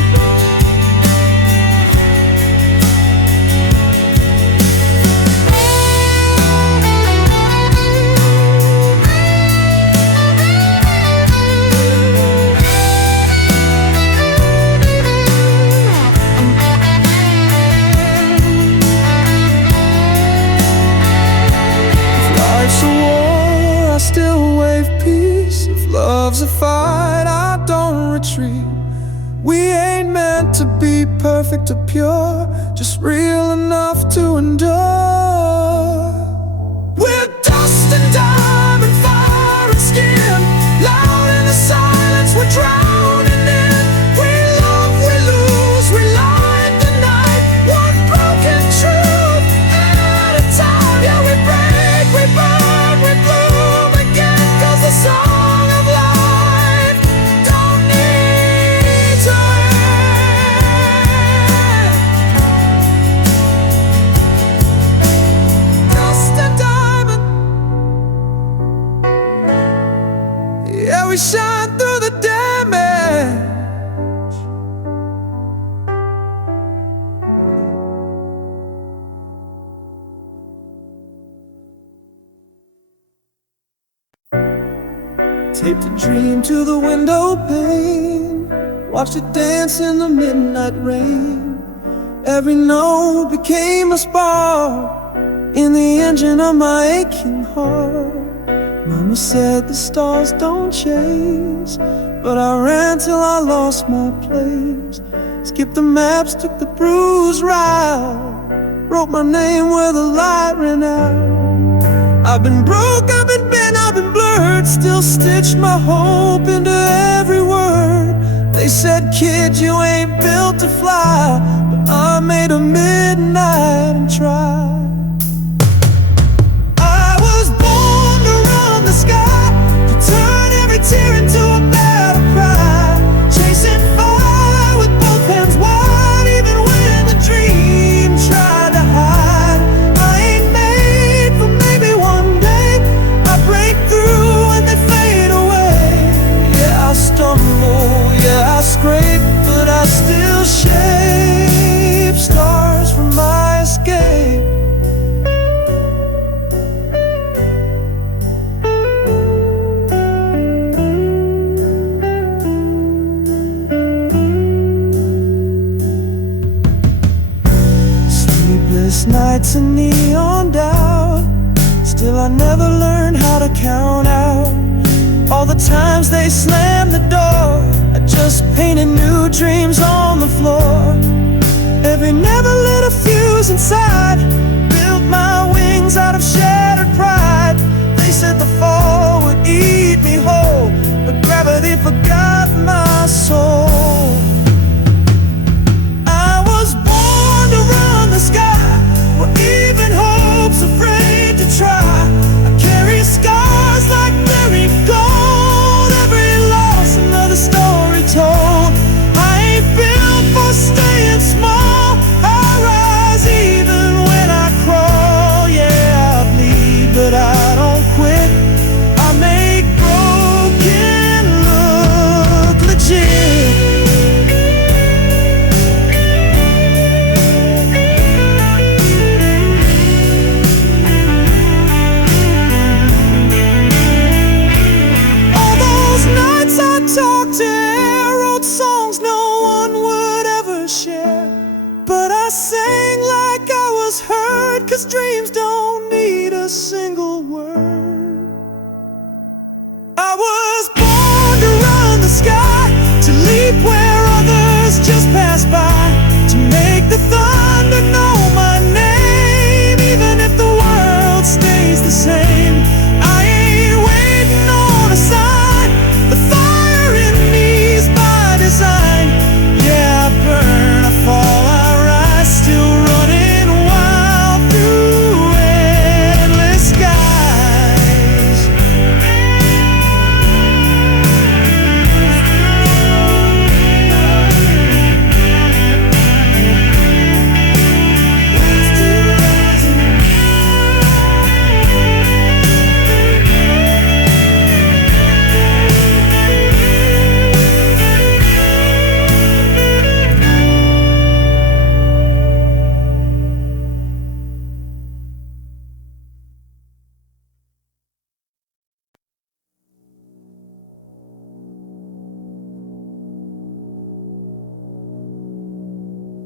tree. We ain't meant to be perfect or pure, just real enough to endure. We're dust and diamond, fire and skin, loud in the silence we're drowning in. We love, we lose, we light the night, one broken truth at a time. Yeah, we break, we burn, we bloom again, 'cause the song of life don't need to end. Dust and diamond, yeah, we shine through the damage. Taped a dream to the window pane, watched it dance in the midnight rain. Every note became a spark in the engine of my aching heart. Mama said the stars don't chase, but I ran till I lost my place. Skipped the maps, took the bruised route, wrote my name where the light ran out. I've been broke, I've been bent, I've been blurred, still stitched my hope into every word. They said, kid, you ain't built to fly, but I made a midnight and tried. I was born to run the sky, to turn every tear into a battle cry, chasing fire with both hands wide, even when the dream tried to hide. I ain't made for maybe one day I break through and they fade away. Yeah, I stumble, yeah, I scrape, but I still shape stars from my escape. Sleepless nights and neon doubt, still I never learned how to count out all the times they slammed the door. I just painted new dreams on the floor. Every never lit a fuse inside, built my wings out of shattered pride. They said the fall would eat me whole, but gravity forgot my soul. I was born to run the sky, where even hope's afraid to try. I carry scars like buried gold, every loss another story told. I ain't built for staying small, I rise even when I crawl. Yeah, I bleed, but I don't quit. I make broken look legit. All those nights I talked to air, wrote songs no one would ever share, but I sang like I was heard, 'cause dreams don't need a single word. I was born to run the sky, to leap where others just pass by, to make the thunder know my name, even if the world stays the same. I ain't waiting on a sign, the fire in me's by design. Yeah, I burn, I fall, I rise, still running wild through endless skies.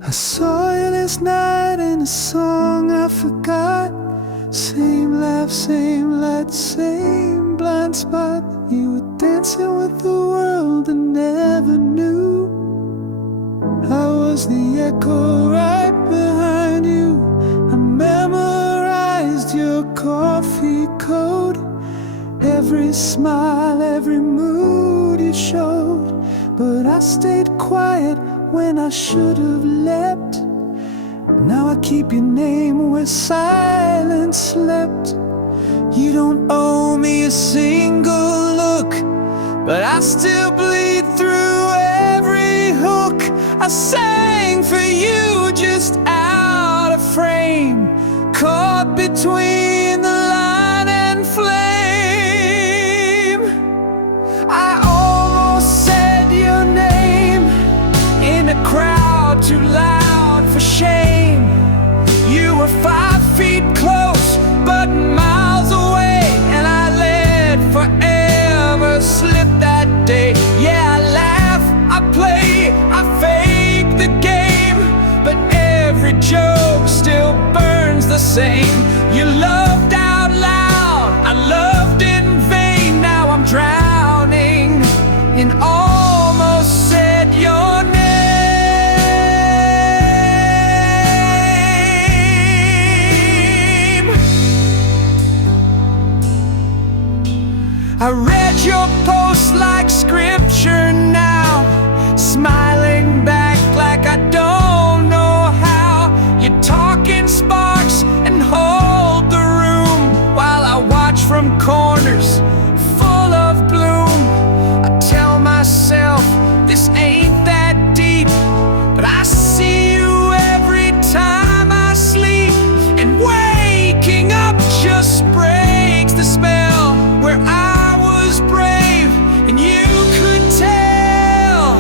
I saw you last night in a song I forgot. Same laugh, same light, same blind spot. You were dancing with the world and never knew. was the echo right behind you. I memorized your coffee code, every smile, every mood you showed. But I stayed quiet when I should have leapt. Now I keep your name where silence slept. You don't owe me a single look, but I still bleed through every hook. I sang for you just out of frame, caught between the line and flame. I almost said your name in a crowd too loud for shame. You were 5 feet close, but miles away, and I let forever slip that day. Yeah, I laugh, I play, I fake the game, but every joke still burns the same. You loved out loud, I loved in vain. Now I'm drowning in almost said your name. I read your post like scripture now, smiling back like I don't know how. You talk in sparks and hold the room, while I watch from corners full of bloom. I tell myself this ain't that deep, but I see you every time I sleep, and waking up just breaks the spell. Where I was brave and you could tell,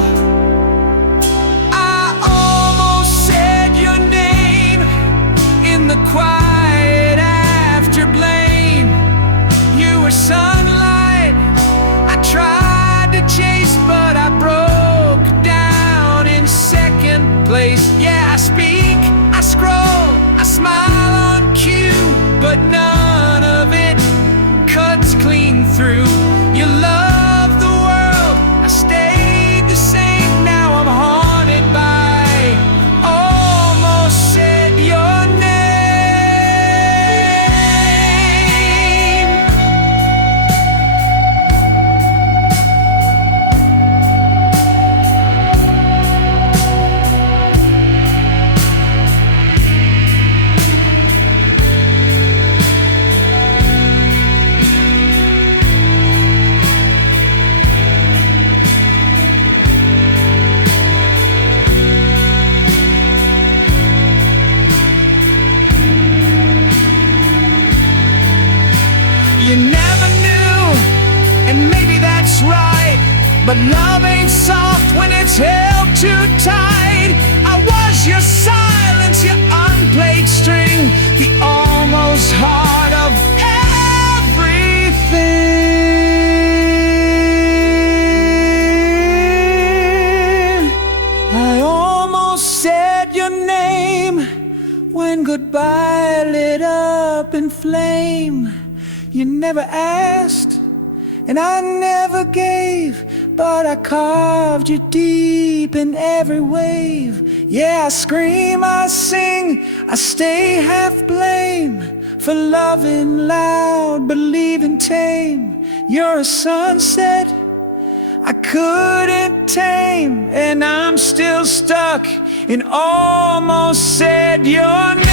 I almost said your name in the quiet after blame. You were sunlight I tried to chase, but I broke down in second place. Yeah, I speak, I scroll, I smile on cue, but none of it cuts clean through. You love the world, I stayed the same. Now I'm haunted by almost said your name. You never knew, and maybe that's right, but love ain't soft when it's held too tight. I was your silence, your unplayed string, the almost heart of everything. I almost said your name when goodbye lit up in flame. You never asked, and I never gave, but I carved you deep in every wave. Yeah, I scream, I sing, I stay half blame for loving loud, but leaving tame. You're a sunset I couldn't tame, and I'm still stuck in almost said your name.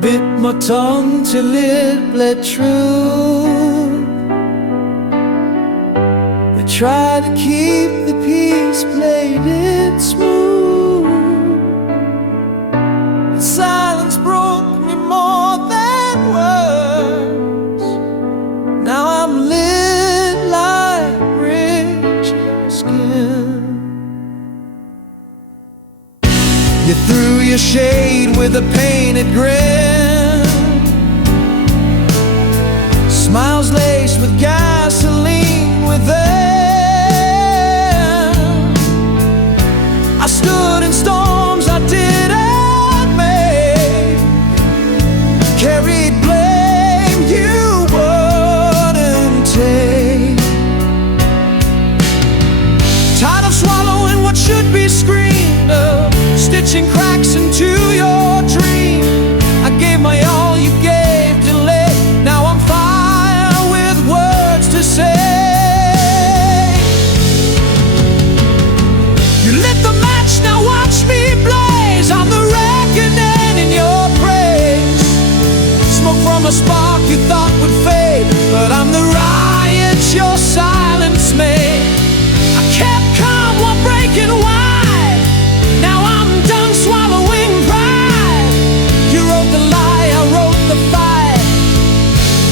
bit my tongue till it bled true. They tried to keep the peace, played it smooth, but silence broke me more than words. Now I'm lit like rich skin. You threw your shade with a painted grin, smiles laced with gasoline within. I stood in storms I didn't make, carried blame you wouldn't take. Tired of swallowing what should be screamed of, stitching cracks into your dream. I gave my all, you gave delay. Now I'm fire with words to say. You lit the match, now watch me blaze. I'm the reckoning in your praise. Smoke from a spark you thought would fade, but I'm the riot your silence made. I kept calm while breaking wide. Now I'm done swallowing pride. You wrote the lie, I wrote the fight.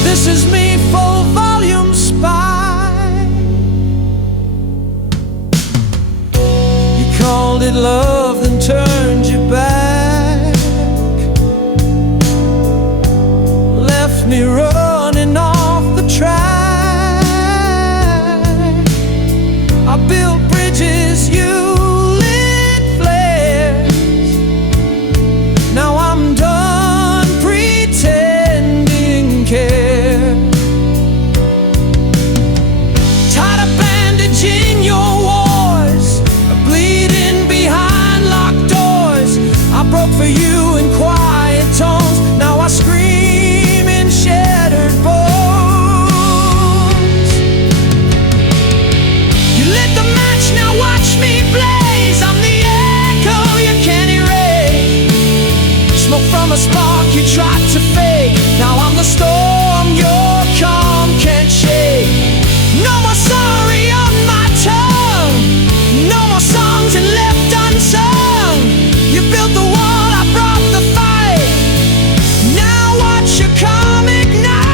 This is me, full volume spy. You called it love, then turned your back, left me running off the track. I built bridges, you lit flares. Now I'm done pretending care. Tired of bandaging your wars, bleeding behind locked doors. I broke for you in quiet tones. Now I scream in shattered bones. You lit the match, now watch me blaze. I'm the echo you can't erase. Smoke from a spark you tried to fake. Now I'm the storm your calm can't shake. No more sorry on my tongue, no more songs and left unsung. You built the wall, I brought the fight. Now watch your calm ignite.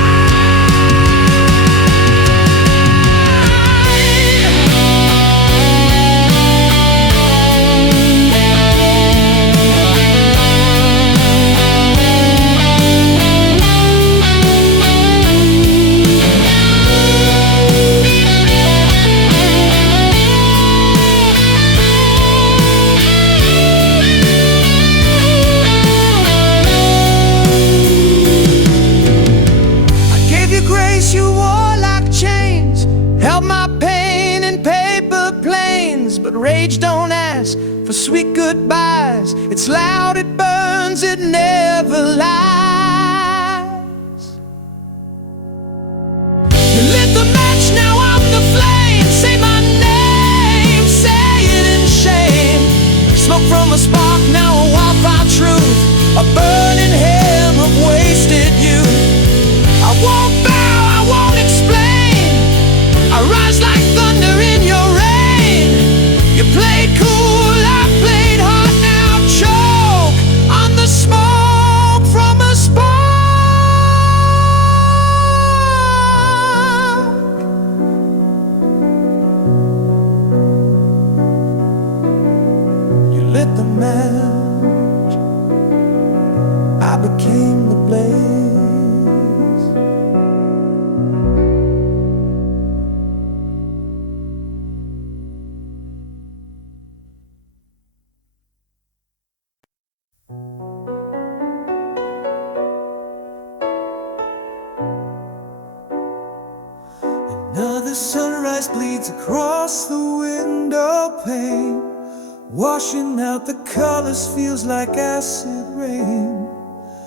I gave you grace you wore like chains, held my pain in paper planes. But rage don't ask for sweet goodbyes. It's loud, it burns, it never lies. You lit the match, now I'm the flame. Say my name, say it in shame. Smoke from a spark, now a wildfire truth. A burning hymn of wasted youth. I won't bow, I won't explain. I rise like thunder in your rain. You played cool, I played hard. Now choke on the smoke from a spark. You lit the match, I became the blaze. Another sunrise bleeds across the window pane, washing out the colors, feels like acid rain.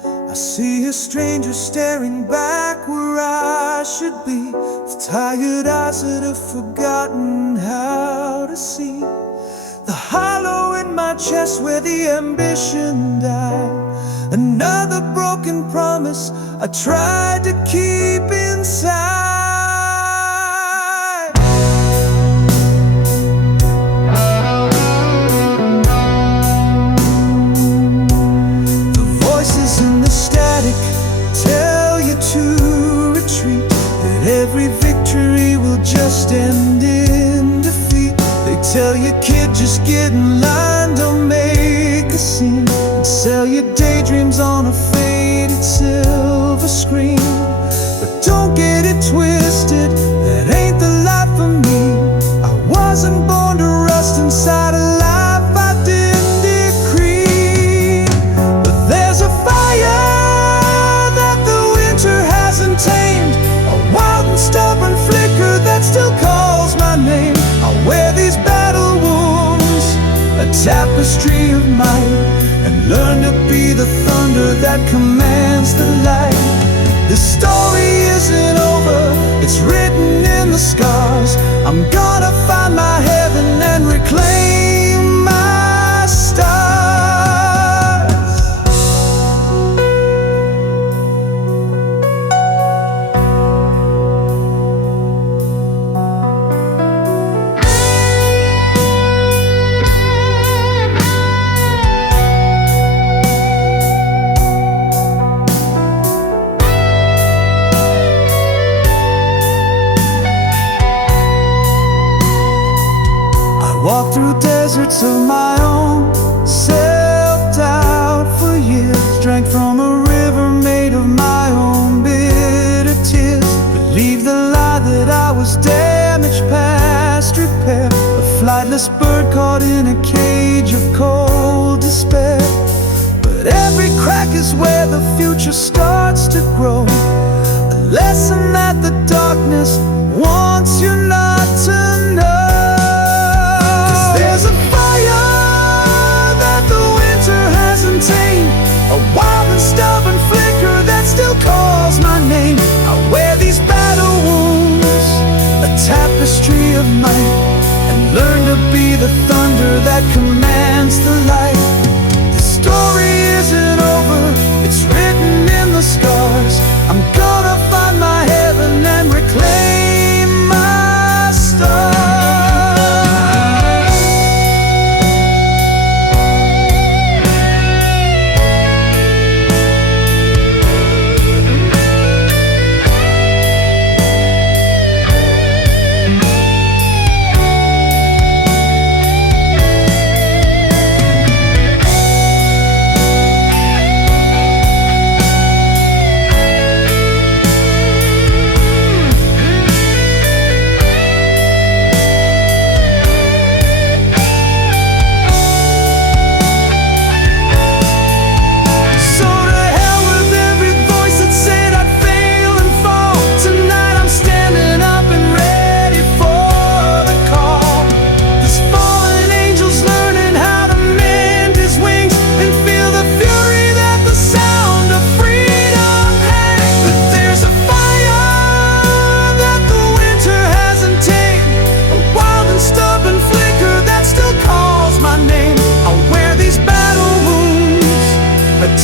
I see a stranger staring back where I should be, with tired eyes that have forgotten how to see. The hollow in my chest where the ambition died, Another broken promise I tried to keep inside. The voices in the static tell you to retreat, that every victory will just end in defeat. They tell you, kid, just get in line, don't make a scene, and sell your daydreams on a faded silver screen. But don't get it twisted, that ain't the life for me. I wasn't born to rust inside a life I didn't decree. But there's a fire that the winter hasn't tamed, a wild and stubborn flicker that still calls my name. I wear these battle wounds, a tapestry of might, and learn to be the thunder that commands the light. This story isn't over, it's written in the scars. I'm gonna find my heaven and reclaim my stars. Walked through deserts of my own, self-doubt for years, drank from a river made of my own bitter tears. Believed the lie that I was damaged past repair, a flightless bird caught in a cage of cold despair. But every crack is where the future starts to grow, a lesson that the darkness wants you not to know. There's a fire that the winter hasn't tamed, a wild and stubborn flicker that still calls my name. I wear these battle wounds, a tapestry of might, and learn to be the thunder that commands the light. The story isn't over, it's written in the scars. I'm gonna find my heaven and reclaim my stars.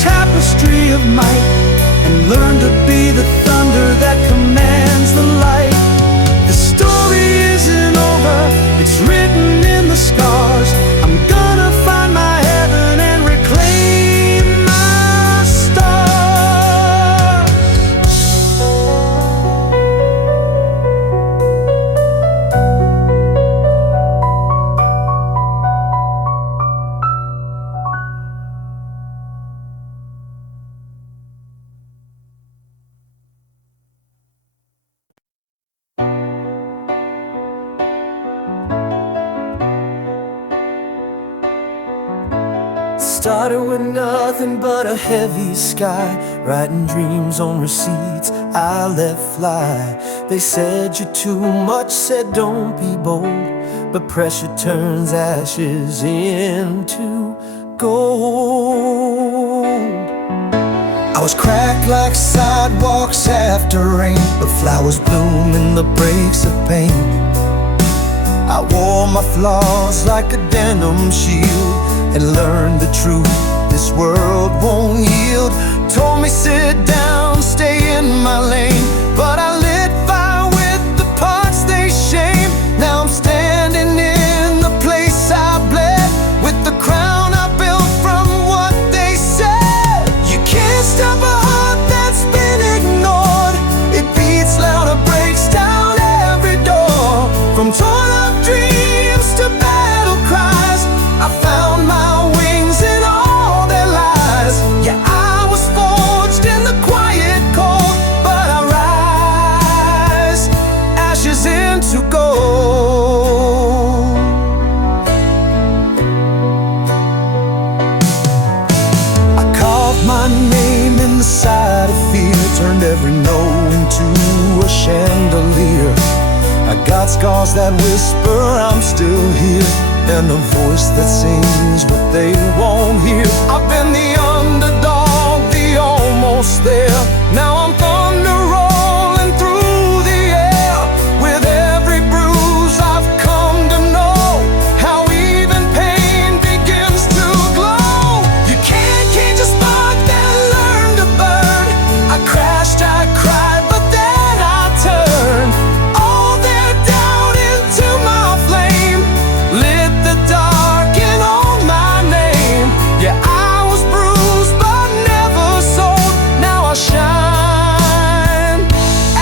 Tapestry of might, and learn to be the thunder that commands the light. The story isn't over, it's written in the scars. I'm gonna find my heaven and reclaim my stars. Started with nothing but a heavy sky, writing dreams on receipts I let fly. They said you're too much, said don't be bold, but pressure turns ashes into gold. I was cracked like sidewalks after rain, but flowers bloom in the breaks of pain. I wore my flaws like a denim shield and learned the truth this world won't yield. Told me sit down, stay in my lane, but I lit fire with the parts they shame. Now I'm standing in the place I bled, with the crown I built from what they said. You can't stop a heart that's been ignored. It beats louder, breaks down every door. From torn up dreams to battle cries, I found my wings in all their lies. Yeah, I was forged in the quiet cold, but I rise, ashes into gold. I carved my name in the side of fear, turned every no into a chandelier. I got scars that whisper I'm still here, and a voice that sings what they won't hear. I've been the underdog, the almost there. Now I'm thunder rolling through the air. With every bruise I've come to know how even pain begins to glow. You can't cage a spark that learned to burn. I crashed, I cried, but then I turned all their doubt into my flame. Lit the dark and on my name. Yeah, I was bruised but never sold. Now I shine,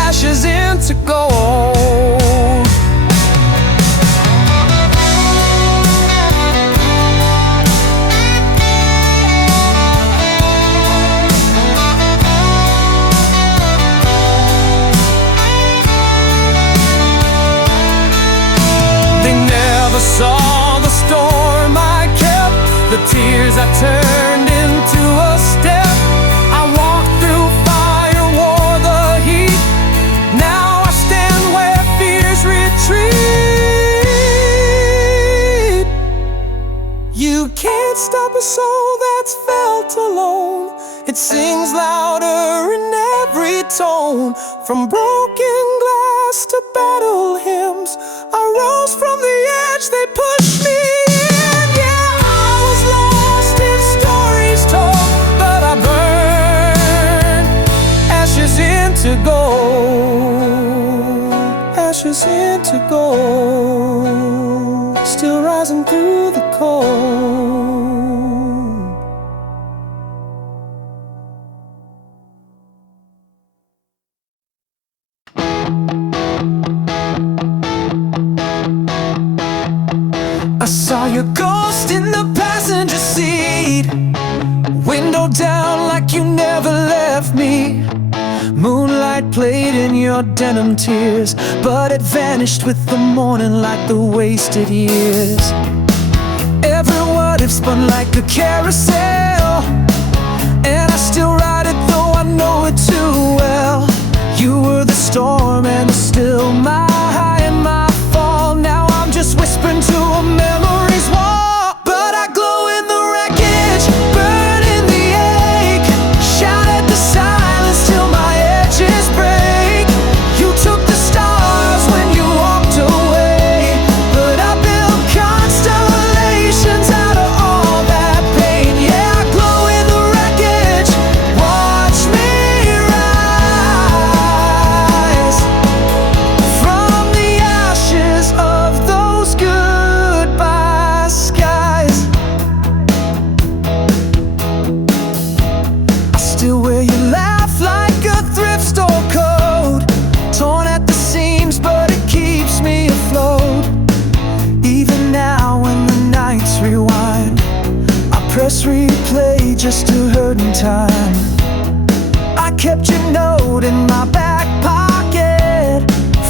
ashes into gold. They never saw the storm I kept, the tears I turned into a step. I walked through fire, wore the heat. Now I stand where fears retreat. You can't stop a soul that's felt alone. It sings louder in every tone. From broken glass to battle hymns, I rose from the edge, they pushed me in. Yeah, I was lost in stories told, but I burned, ashes into gold. Ashes into gold, still rising through the cold. I saw your ghost in the passenger seat, window down like you never left me. Moonlight played in your denim tears, but it vanished with the morning like the wasted years. Every word it spun like a carousel, and I still ride it though I know it too well. You were the storm and still my high and my fall. Now I'm just whispering to a memory's wall. But I glow in the wreckage, burn in the ache, shout at the silence till my edges break. You took the stars when you walked away, but I built constellations out of all that pain. Yeah, I glow in the wreckage, watch me rise from the ashes of those goodbye skies. I still wear your laugh like a thrift store coat, torn at the seams but it keeps me afloat. Even now when the nights rewind, I press replay just to hurt in time. I kept your note in my back pocket,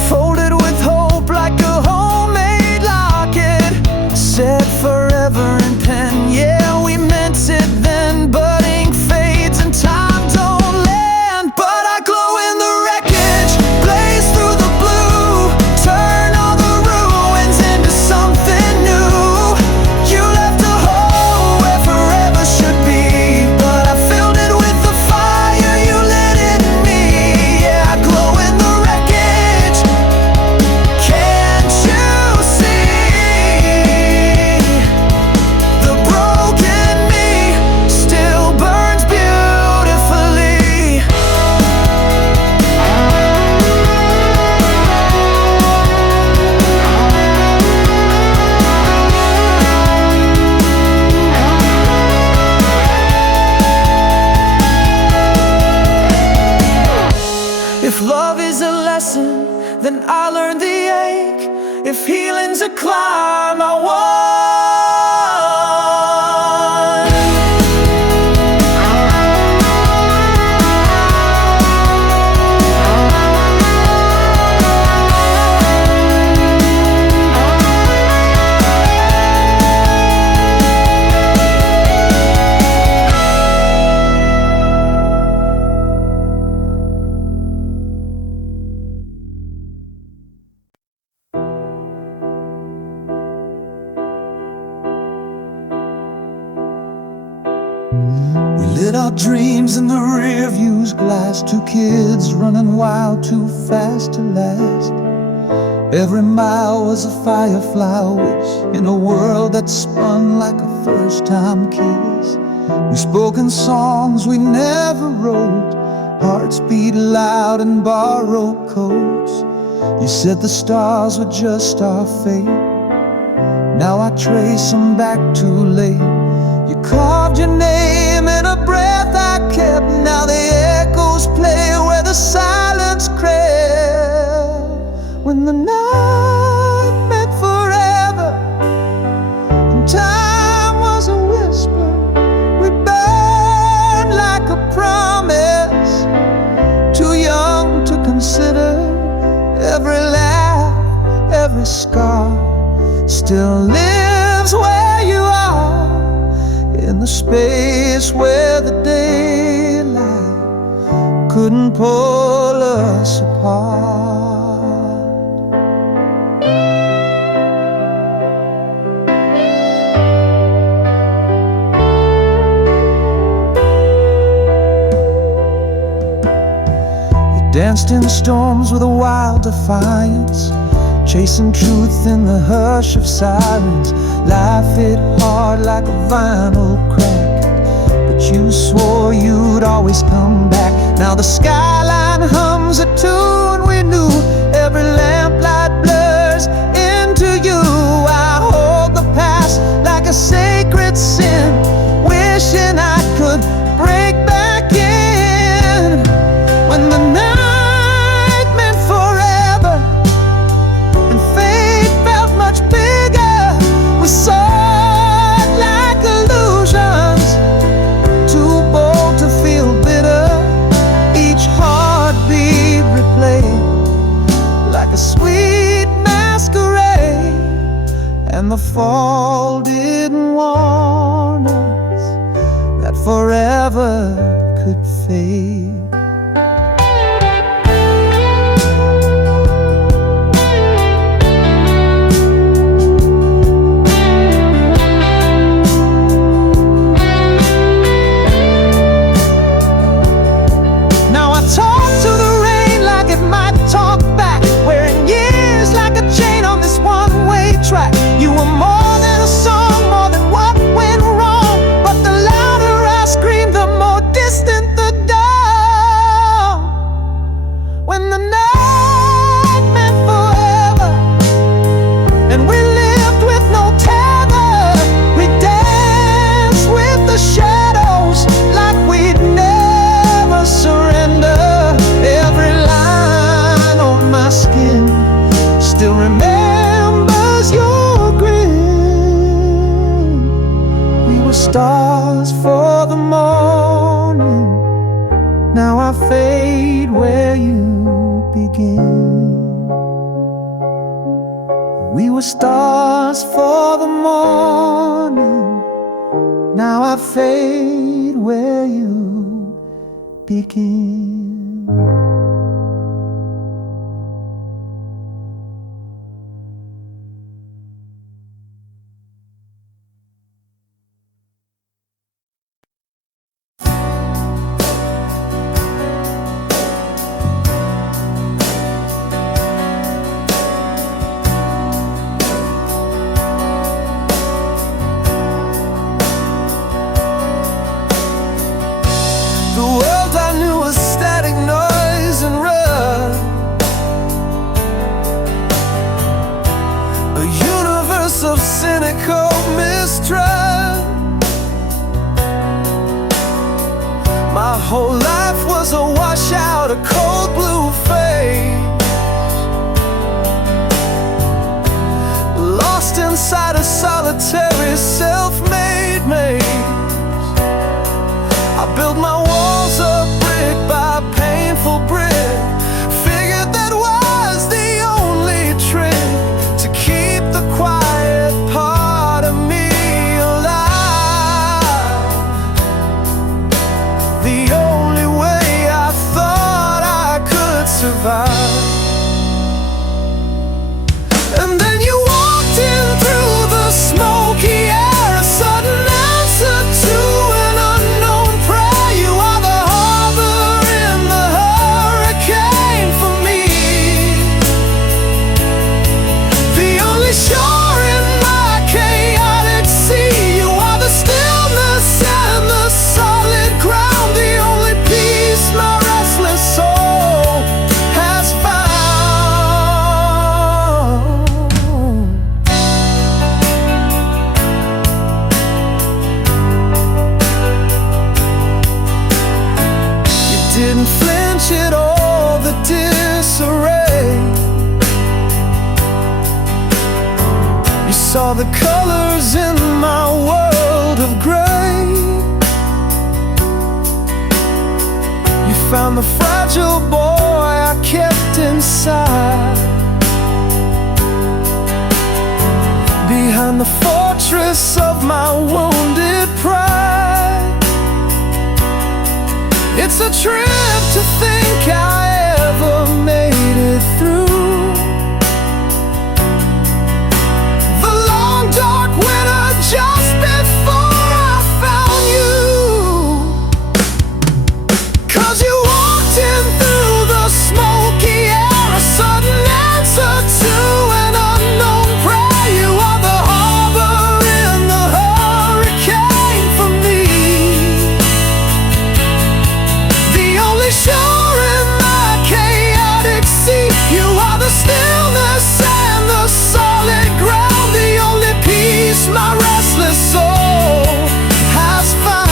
folded with hope like a homemade locket. Said forever in pen, yeah, we meant it then, but ink fades and time don't land. But I glow in the wreckage, blaze through the blue, turn all the ruins into something new. You left a hole where forever should be, but I filled it with the fire you lit in me. Yeah, If love is a lesson, then I learned the ache. If healing's a climb, I walk. We lit our dreams in the rear view's glass. Two kids running wild, too fast to last. Every mile was a firefly wish in a world that spun like a first-time kiss. We spoke in songs we never wrote, hearts beat loud in borrowed coats. You said the stars were just our fate. Now I trace them back too late. You carved your name in a breath I kept. Now the echoes play where the silence crept. When the night meant forever and time was a whisper, we burned like a promise, too young to consider. Every laugh, every scar still lives where you are, in the space where the daylight couldn't pull us apart. We danced in storms with a wild defiance, chasing truth in the hush of silence. Life hit hard like a vinyl crack, but you swore you'd always come back. Now the skyline hums a tune we knew. Every lamplight blurs into you. I hold the past like a sacred sin, wishing I could break back in. When the night meant forever and fate felt much bigger, we soared like illusions, too bold to feel bitter. Each heartbeat replayed like a sweet masquerade, and the fall didn't warn us that forever could fade. You were more than a song, more than what went wrong. But the louder I screamed, the more distant the dawn. When the night meant forever and we lived with no tether, we danced with the shadows like we'd never surrender. Every line on my skin still remembers your grin. We were stars for the morning. Now I fade where you begin. We were stars for the morning. Now I fade where you begin. The world I knew was static noise. survive. And then you walked in through the smoky air, a sudden answer to an unknown prayer. You are the harbor in the hurricane for me, the only shore in my chaotic sea. You are the stillness and the solid ground, the only peace my restless soul has found. You didn't flinch at all, the disarray. You saw the colors in my world of gray. You found the fragile boy I kept inside, behind the fortress of my wounded pride. It's a trip to think I ever made it through the long dark winter just before I found you. 'Cause you walked in through the smoky air, a sudden answer to an unknown prayer. You are the harbor in the hurricane for me, the only shore in my chaotic sea. You are the stillness and the solid ground, the only peace my restless soul has found.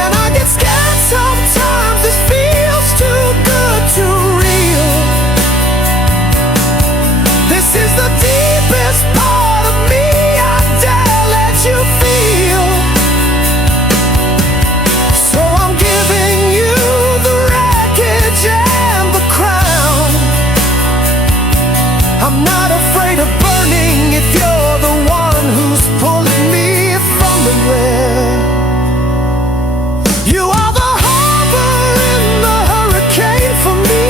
And I get scared sometimes, this feels too good to real. This is the deepest part of me I dare let you feel. So I'm giving you the wreckage and the crown. I'm not afraid of burning if you're the one who's pulling me from the wreck. You are the harbor in the hurricane for me,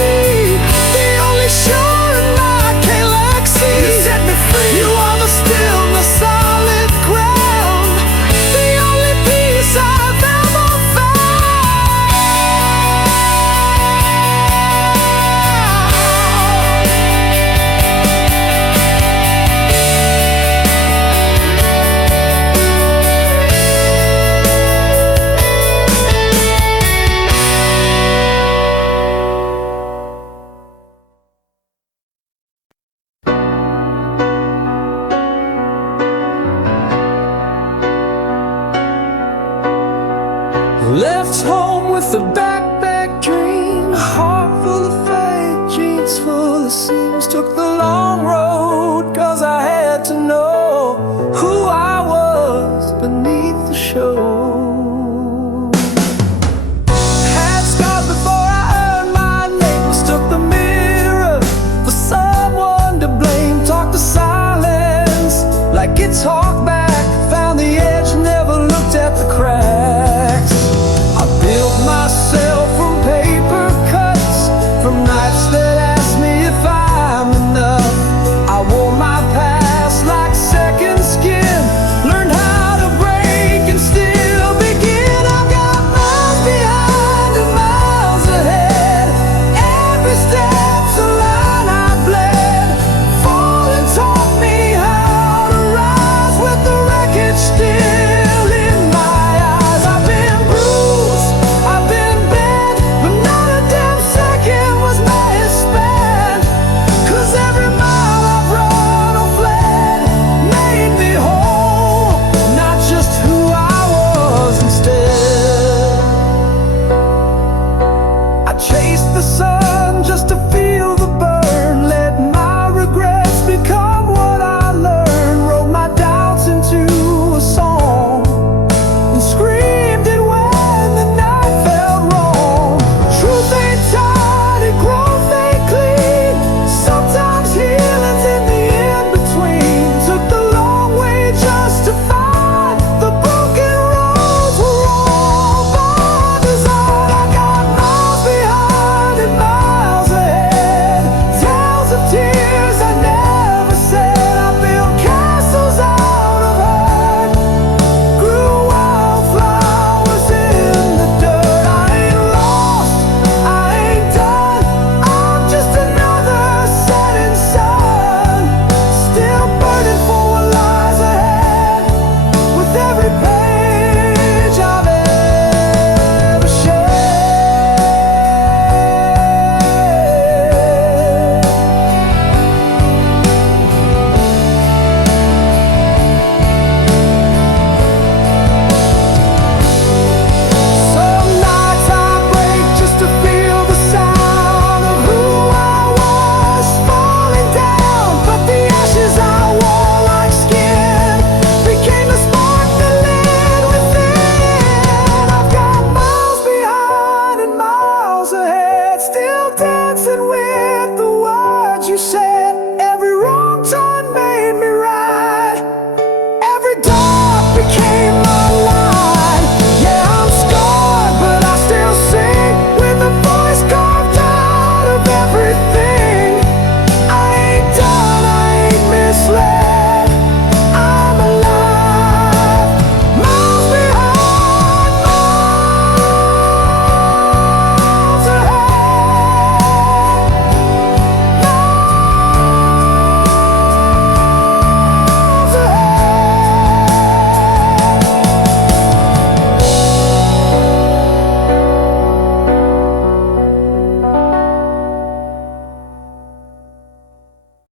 the only shore in my galaxy. You set me free. You are the stillness, solid ground, the only peace I've ever found. Left home with a backpack dream, a heart full of fake, jeans full of seams. Took the long road,